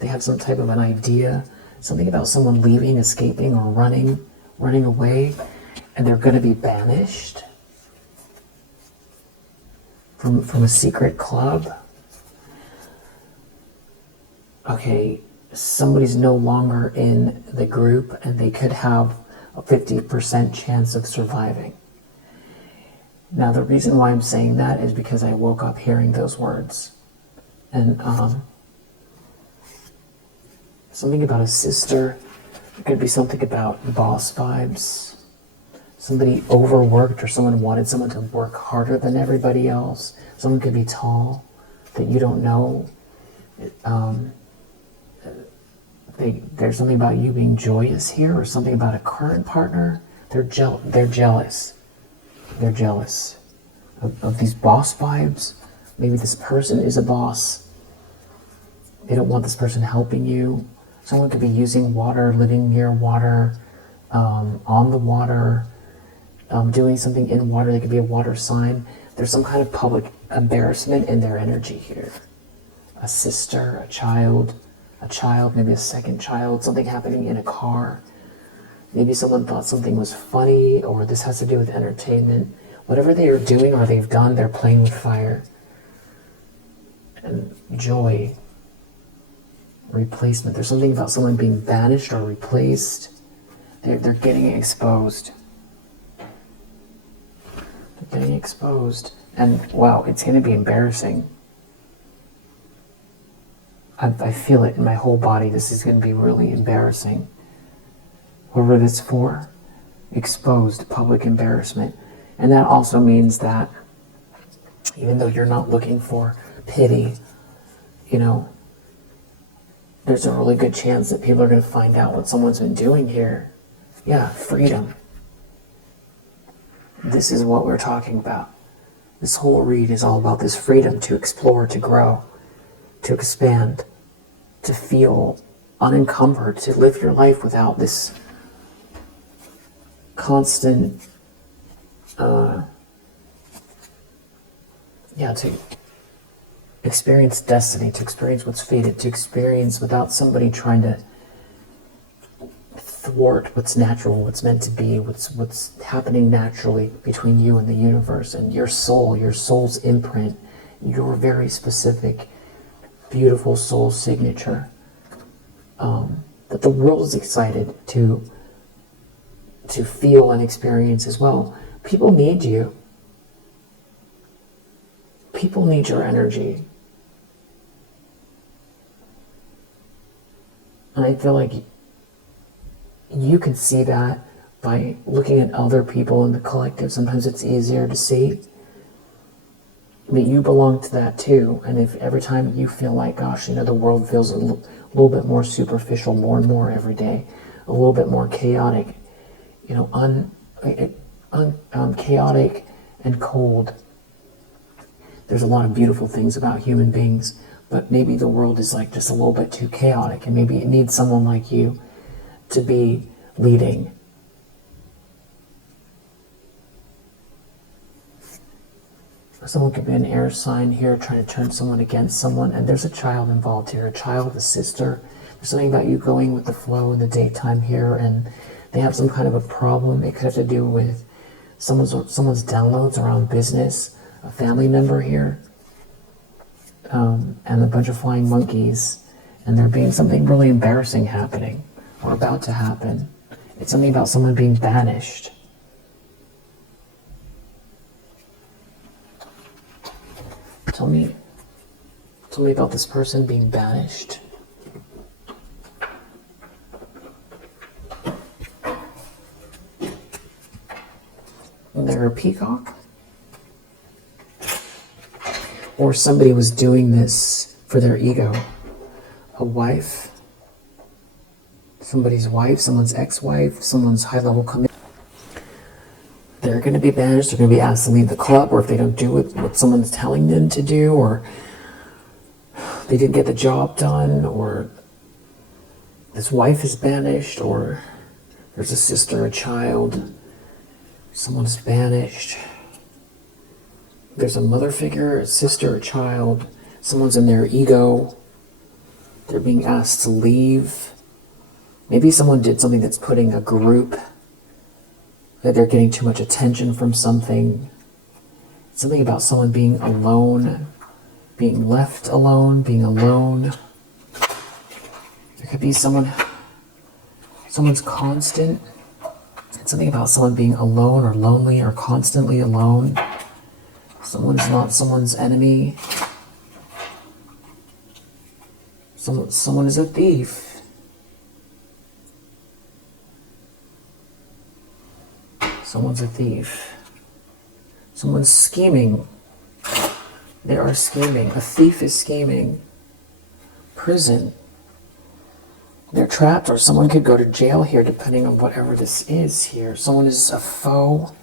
They have some type of an idea, something about someone leaving, escaping, or running away, and they're going to be banished from a secret club. Okay, somebody's no longer in the group, and they could have a 50% chance of surviving. Now, the reason why I'm saying that is because I woke up hearing those words. And something about a sister. It could be something about boss vibes. Somebody overworked, or someone wanted someone to work harder than everybody else. Someone could be tall that you don't know. There's something about you being joyous here, or something about a current partner. They're jealous. They're jealous of these boss vibes. Maybe this person is a boss. They don't want this person helping you. Someone could be using water, living near water, on the water, doing something in water. They could be a water sign. There's some kind of public embarrassment in their energy here. A sister, a child, maybe a second child, something happening in a car. Maybe someone thought something was funny, or this has to do with entertainment. Whatever they are doing or they've done, they're playing with fire. And joy, replacement. There's something about someone being banished or replaced. They're getting exposed. They're getting exposed. And wow, it's going to be embarrassing. I feel it in my whole body. This is going to be really embarrassing. Whoever this for, exposed, public embarrassment. And that also means that even though you're not looking for pity, there's a really good chance that people are going to find out what someone's been doing here. Yeah, freedom. This is what we're talking about. This whole read is all about this freedom to explore, to grow, to expand, to feel unencumbered, to live your life without this constant, to experience destiny, to experience what's fated, to experience without somebody trying to thwart what's natural, what's meant to be, what's happening naturally between you and the universe and your soul's imprint, your very specific, beautiful soul signature. That the world is excited to feel and experience as well. People need you. People need your energy. And I feel like you can see that by looking at other people in the collective. Sometimes it's easier to see. But you belong to that too. And if every time you feel like, gosh, the world feels a little bit more superficial, more and more every day, a little bit more chaotic, chaotic and cold. There's a lot of beautiful things about human beings, but maybe the world is like just a little bit too chaotic, and maybe it needs someone like you to be leading. Someone could be an air sign here trying to turn someone against someone, and there's a child involved here, a child, a sister. There's something about you going with the flow in the daytime here, and they have some kind of a problem. It could have to do with someone's downloads around business, a family member here, and a bunch of flying monkeys, and there being something really embarrassing happening or about to happen. It's something about someone being banished. Tell me about this person being banished. They're a peacock. Or somebody was doing this for their ego. A wife, somebody's wife, someone's ex-wife, someone's high-level commit. They're going to be banished. They're going to be asked to leave the club, or if they don't do what someone's telling them to do, or they didn't get the job done, or his wife is banished, or there's a sister, a child, someone's banished. There's a mother figure, a sister, a child, someone's in their ego. They're being asked to leave. Maybe someone did something that's putting a group, that they're getting too much attention from something. Something about someone being alone, being left alone, being alone. There could be someone's constant. It's something about someone being alone or lonely or constantly alone. Someone is not someone's enemy. Someone is a thief. Someone's a thief. Someone's scheming. They are scheming. A thief is scheming. Prison. They're trapped, or someone could go to jail here, depending on whatever this is here. Someone is a foe.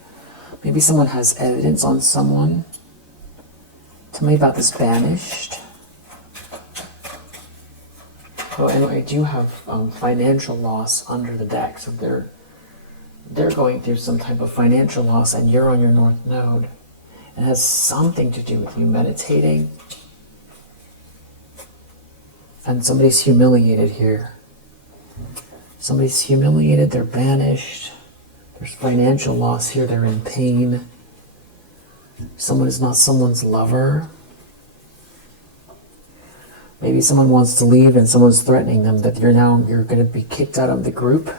Maybe someone has evidence on someone. Tell me about this banished. Oh, and I do have financial loss under the deck, so they're going through some type of financial loss, and you're on your north node. It has something to do with you meditating. And somebody's humiliated here. Somebody's humiliated, they're banished. There's financial loss here, they're in pain. Someone is not someone's lover. Maybe someone wants to leave and someone's threatening them that you're going to be kicked out of the group.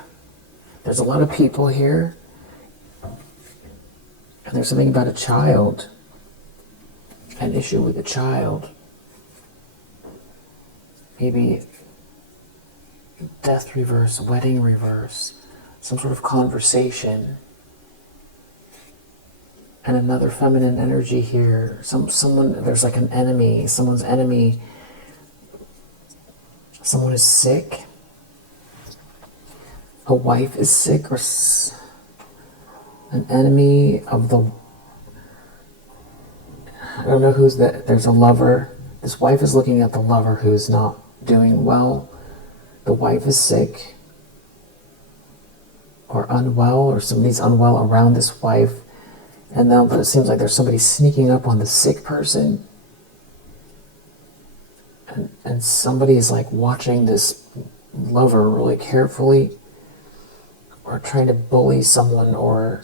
There's a lot of people here. And there's something about a child. An issue with a child. Maybe death reverse, wedding reverse, some sort of conversation. And another feminine energy here. Someone, there's like an enemy, someone's enemy. Someone is sick. A wife is sick, or an enemy of the... I don't know who's that. There's a lover. This wife is looking at the lover who's not doing well. The wife is sick. Or unwell, or somebody's unwell around this wife. And now it seems like there's somebody sneaking up on the sick person. And somebody is like watching this lover really carefully, or trying to bully someone, or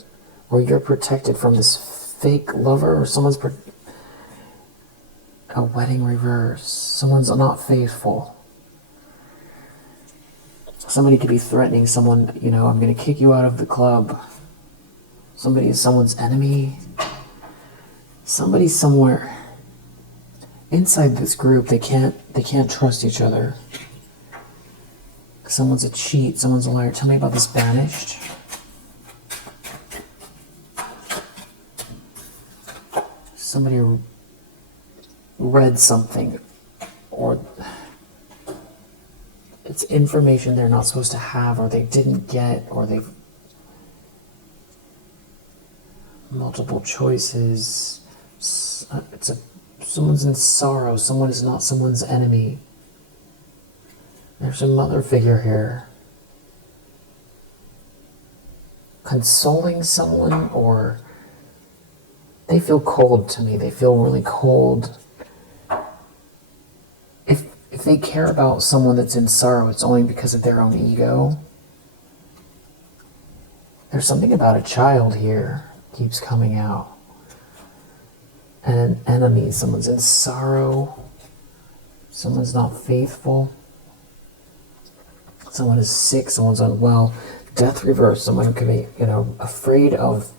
you're protected from this fake lover, or someone's a wedding reverse. Someone's not faithful. Somebody could be threatening someone, I'm going to kick you out of the club. Somebody is someone's enemy. Somebody somewhere inside this group, they can't trust each other. Someone's a cheat, someone's a liar. Tell me about this banished. Somebody read something, or it's information they're not supposed to have, or they didn't get, or they've multiple choices. Someone's in sorrow. Someone is not someone's enemy. There's a mother figure here. Consoling someone, or they feel cold to me. They feel really cold. If they care about someone that's in sorrow, it's only because of their own ego. There's something about a child here keeps coming out. And an enemy, someone's in sorrow, someone's not faithful, someone is sick, someone's unwell, death reverse, someone could be, afraid of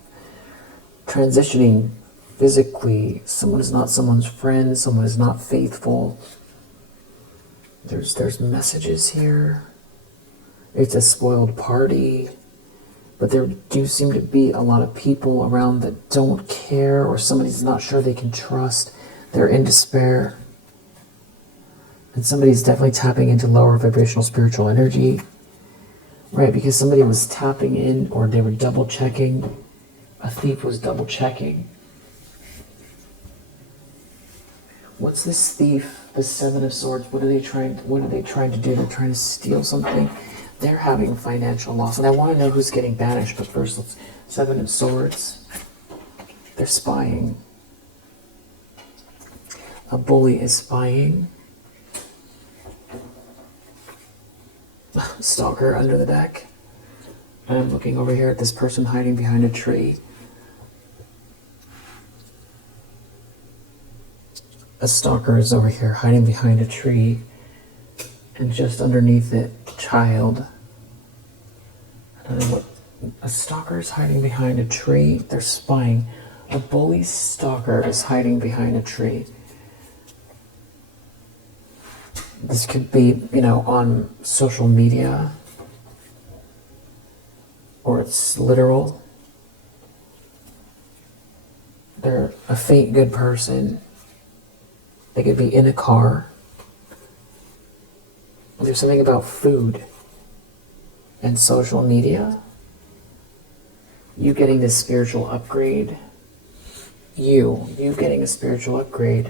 transitioning physically, someone is not someone's friend, someone is not faithful. There's messages here. It's a spoiled party. But there do seem to be a lot of people around that don't care, or somebody's not sure they can trust. They're in despair. And somebody's definitely tapping into lower vibrational spiritual energy. Right, because somebody was tapping in, or they were double checking. A thief was double checking. What's this thief, the Seven of Swords? What are they trying to do? They're trying to steal something. They're having financial loss. And I want to know who's getting banished, but first let's Seven of Swords. They're spying. A bully is spying. Stalker under the deck. And I'm looking over here at this person hiding behind a tree. A stalker is over here hiding behind a tree, and just underneath it, child. I don't know what. A stalker is hiding behind a tree. They're spying. A bully stalker is hiding behind a tree. This could be, on social media, or it's literal. They're a fake good person. They could be in a car. There's something about food and social media. You getting this spiritual upgrade. You getting a spiritual upgrade.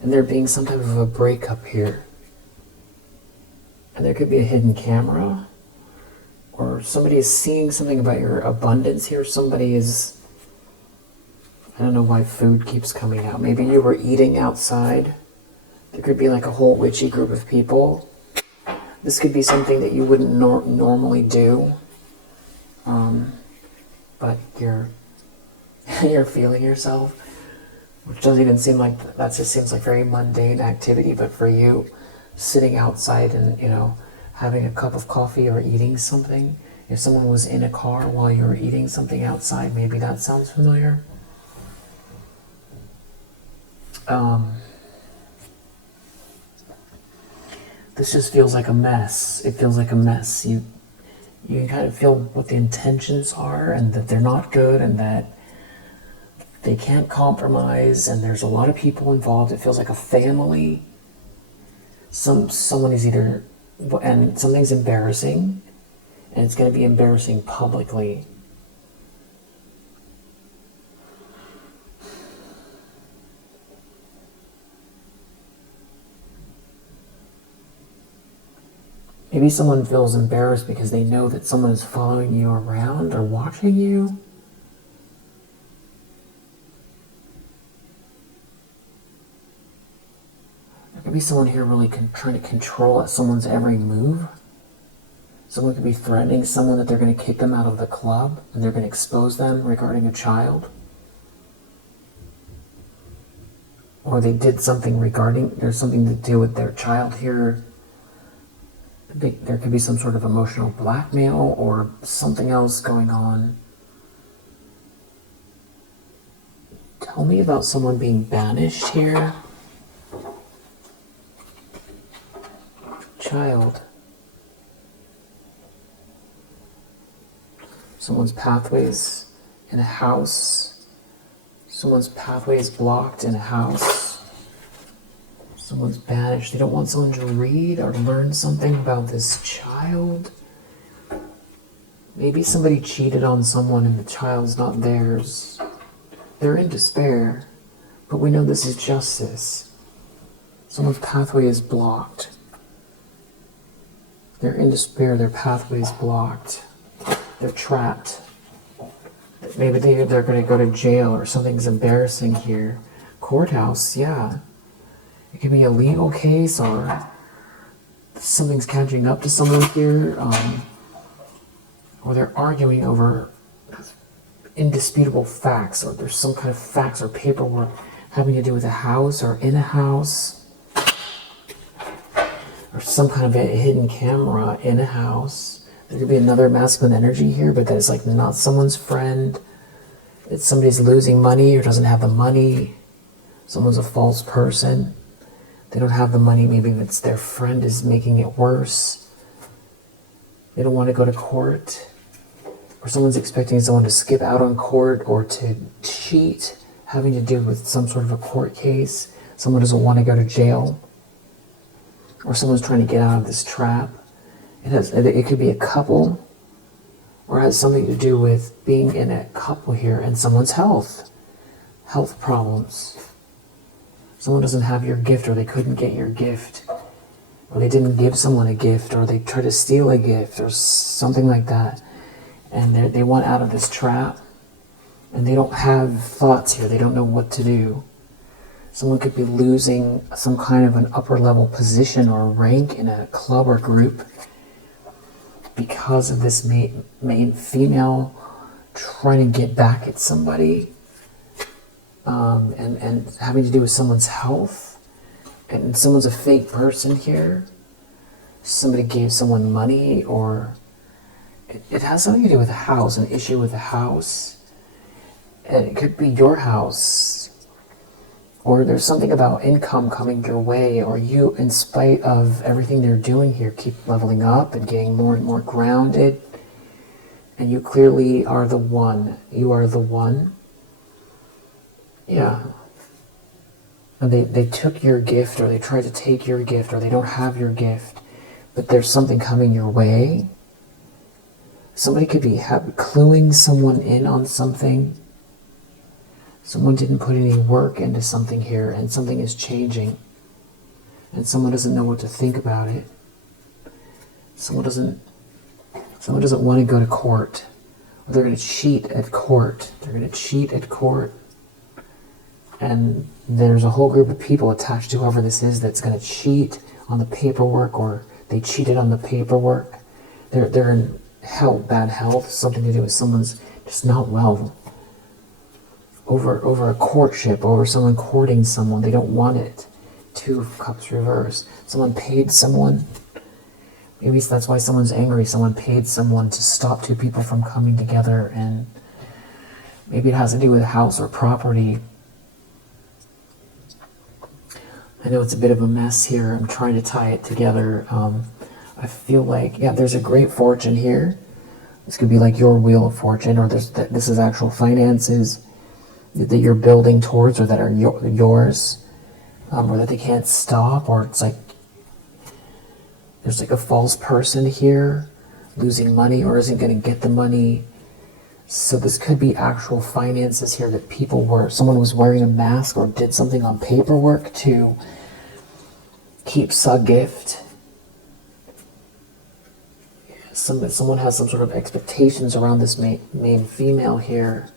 And there being some type of a breakup here. And there could be a hidden camera. Or somebody is seeing something about your abundance here. Somebody is... I don't know why food keeps coming out. Maybe you were eating outside. There could be like a whole witchy group of people. This could be something that you wouldn't normally do. But you're feeling yourself. Which doesn't even seem like, that just seems like very mundane activity. But for you, sitting outside and, having a cup of coffee or eating something. If someone was in a car while you were eating something outside, maybe that sounds familiar. This just feels like a mess. It feels like a mess. You can kind of feel what the intentions are, and that they're not good, and that they can't compromise, and there's a lot of people involved. It feels like a family. Someone is either, and something's embarrassing, and it's going to be embarrassing publicly. Maybe someone feels embarrassed because they know that someone is following you around or watching you. There could be someone here really trying to control someone's every move. Someone could be threatening someone that they're going to kick them out of the club and they're going to expose them regarding a child. Or they did something there's something to do with their child here. There could be some sort of emotional blackmail or something else going on. Tell me about someone being banished here. Child. Someone's pathways in a house. Someone's pathway is blocked in a house. Someone's banished. They don't want someone to read or learn something about this child. Maybe somebody cheated on someone and the child's not theirs. They're in despair, but we know this is justice. Someone's pathway is blocked. They're in despair, their pathway is blocked. They're trapped. Maybe they're going to go to jail or something's embarrassing here. Courthouse, yeah. It could be a legal case or something's catching up to someone here. Or they're arguing over indisputable facts, or there's some kind of facts or paperwork having to do with a house or in a house. Or some kind of a hidden camera in a house. There could be another masculine energy here, but that is like not someone's friend. It's somebody's losing money or doesn't have the money. Someone's a false person. They don't have the money. Maybe it's their friend is making it worse. They don't want to go to court. Or someone's expecting someone to skip out on court or to cheat, having to do with some sort of a court case. Someone doesn't want to go to jail. Or someone's trying to get out of this trap. It could be a couple, or has something to do with being in a couple here and someone's health problems. Someone doesn't have your gift, or they couldn't get your gift, or they didn't give someone a gift, or they try to steal a gift, or something like that. And they want out of this trap, and they don't have thoughts here. They don't know what to do. Someone could be losing some kind of an upper level position or rank in a club or group because of this main female trying to get back at somebody, and having to do with someone's health. And someone's a fake person here. Somebody gave someone money, or it has something to do with a house, an issue with a house. And it could be your house, or there's something about income coming your way, or you, in spite of everything they're doing here, keep leveling up and getting more and more grounded. And you clearly are the one. You are the one. Yeah. And they took your gift, or they tried to take your gift, or they don't have your gift, but there's something coming your way. Somebody could be cluing someone in on something. Someone didn't put any work into something here, and something is changing. And someone doesn't know what to think about it. Someone doesn't want to go to court. Or they're going to cheat at court. They're going to cheat at court. And there's a whole group of people attached to whoever this is that's going to cheat on the paperwork, or they cheated on the paperwork. They're in bad health, something to do with someone's just not well. Over a courtship, over someone courting someone, they don't want it. 2 of Cups reversed. Someone paid someone. Maybe that's why someone's angry. Someone paid someone to stop 2 people from coming together, and maybe it has to do with a house or property. I know it's a bit of a mess here. I'm trying to tie it together. I feel like, yeah, there's a great fortune here. This could be like your wheel of fortune, or this is actual finances that you're building towards, or that are yours, or that they can't stop, or it's like there's like a false person here losing money, or isn't going to get the money. So this could be actual finances here that someone was wearing a mask or did something on paperwork to keep a gift. Someone has some sort of expectations around this main female here.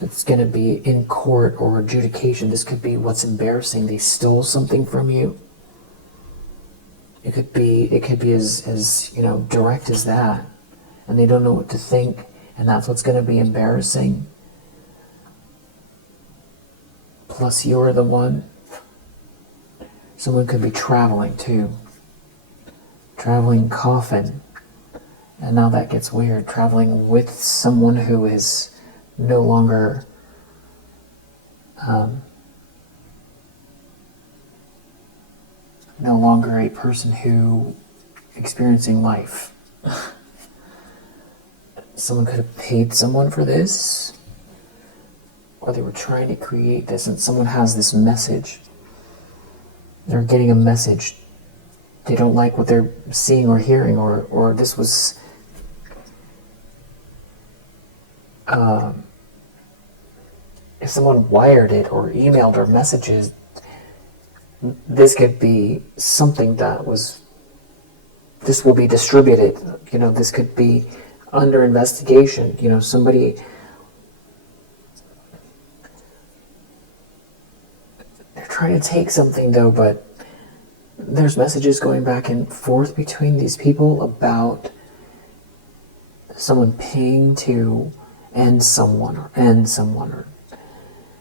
It's going to be in court or adjudication. This could be what's embarrassing. They stole something from you. It could be as direct as that, and they don't know what to think, and that's what's going to be embarrassing. Plus, you're the one. Someone could be traveling too. Traveling coffin, and now that gets weird. Traveling with someone who is no longer a person who experiencing life. Someone could have paid someone for this, or they were trying to create this, and someone has this message. They're getting a message. They don't like what they're seeing or hearing, or this was if someone wired it or emailed or messages, this could be something this will be distributed. This could be under investigation. Somebody, they're trying to take something though, but there's messages going back and forth between these people about someone paying to end someone,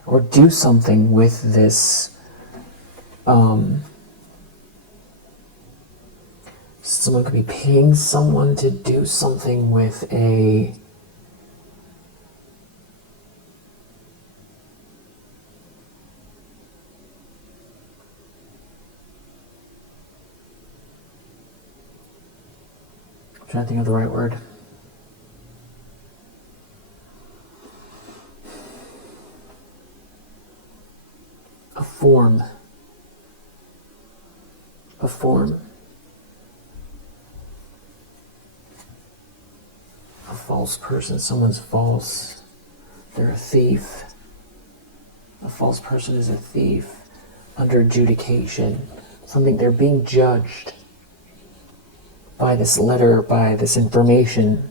or do something with this. Someone could be paying someone to do something with a I'm trying to think of the right word. A form. false person. Someone's false. They're a thief. A false person is a thief. Under adjudication. Something, they're being judged by this letter, by this information.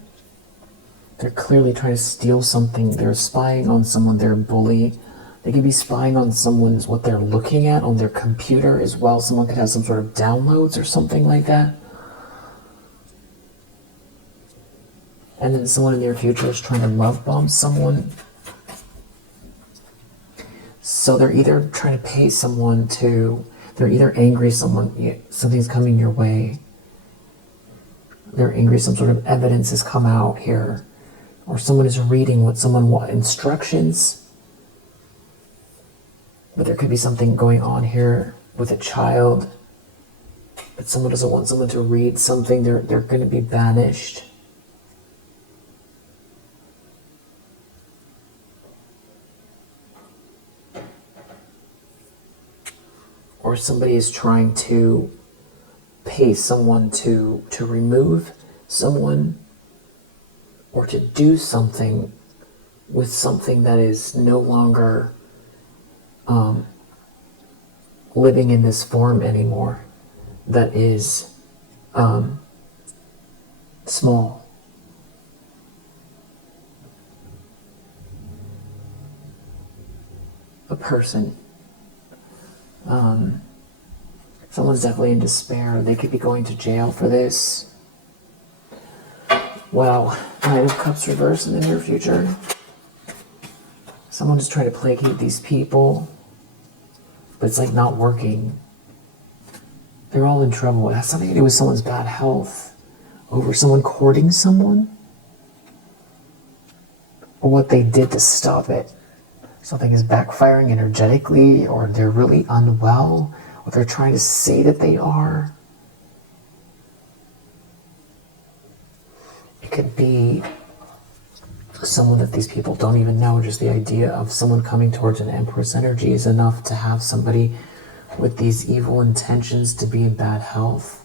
They're clearly trying to steal something. They're spying on someone. They're a bully. They could be spying on someone's, what they're looking at on their computer as well. Someone could have some sort of downloads or something like that. And then someone in their future is trying to love bomb someone. So they're either trying to pay someone to, they're either angry something's coming your way. They're angry some sort of evidence has come out here. Or someone is reading what someone wants, instructions. But there could be something going on here with a child. But someone doesn't want someone to read something. They're going to be banished. Or somebody is trying to pay someone to remove someone, or to do something with something that is no longer living in this form anymore, that is small. A person. Someone's definitely in despair. They could be going to jail for this. Wow. Knight of Cups reversed in the near future. Someone is trying to placate these people, but it's like not working. They're all in trouble. It has something to do with someone's bad health, over someone courting someone, or what they did to stop it. Something is backfiring energetically, or they're really unwell, or they're trying to say that they are. It could be someone that these people don't even know. Just the idea of someone coming towards an Empress energy is enough to have somebody with these evil intentions to be in bad health.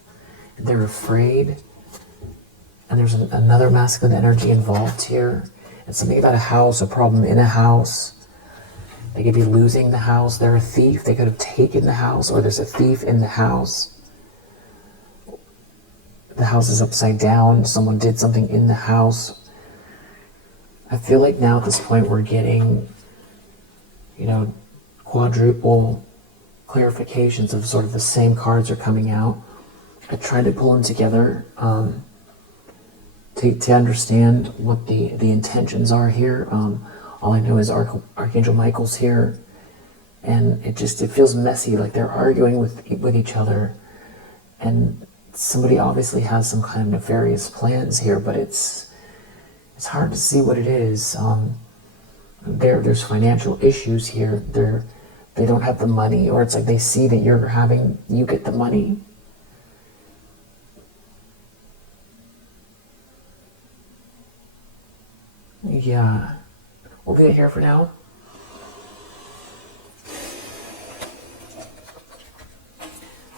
They're afraid. And there's another masculine energy involved here. It's something about a house, a problem in a house. They could be losing the house. They're a thief. They could have taken the house, or there's a thief in the house. The house is upside down. Someone did something in the house. I feel like now at this point we're getting, quadruple clarifications of sort of the same cards are coming out. I tried to pull them together to understand what the intentions are here. All I know is Archangel Michael's here, and it feels messy, like they're arguing with each other, and somebody obviously has some kind of nefarious plans here, but it's hard to see what it is. There's financial issues here. They don't have the money, or it's like they see that you get the money. Yeah. We'll leave it here for now.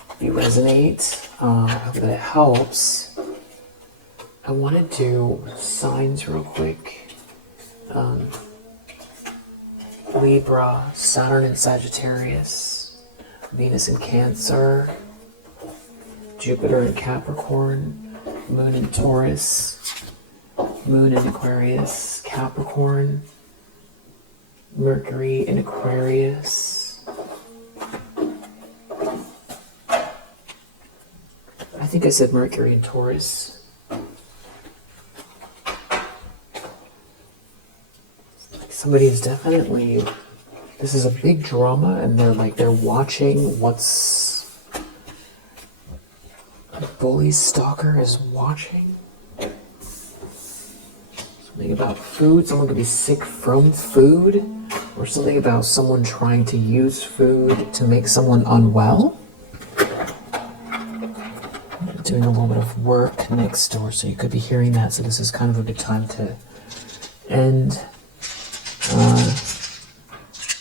If you resonate, I hope that it helps. I want to do signs real quick. Libra, Saturn in Sagittarius, Venus in Cancer, Jupiter in Capricorn, Moon in Taurus, Moon in Aquarius, Capricorn, Mercury in Aquarius. I think I said Mercury in Taurus. Somebody is definitely, this is a big drama, and they're watching what's, a bully stalker is watching. Something about food. Someone could be sick from food, or something about someone trying to use food to make someone unwell. I'm doing a little bit of work next door, so you could be hearing that. So this is kind of a good time to end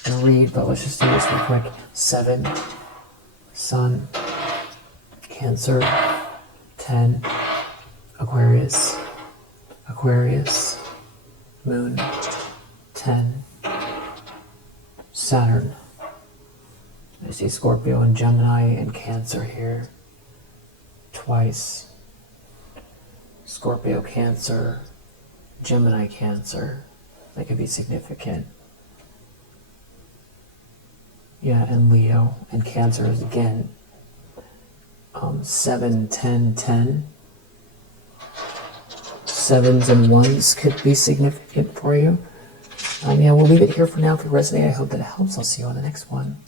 and read. But let's just do this real quick. 7, Sun, Cancer, 10, Aquarius, Aquarius, Moon, 10, Saturn. I see Scorpio and Gemini and Cancer here. Twice. Scorpio, Cancer, Gemini, Cancer. That could be significant. Yeah, and Leo and Cancer is again 7, 10, 10. Sevens and ones could be significant for you. Yeah, we'll leave it here for now. If you resonate, I hope that it helps. I'll see you on the next one.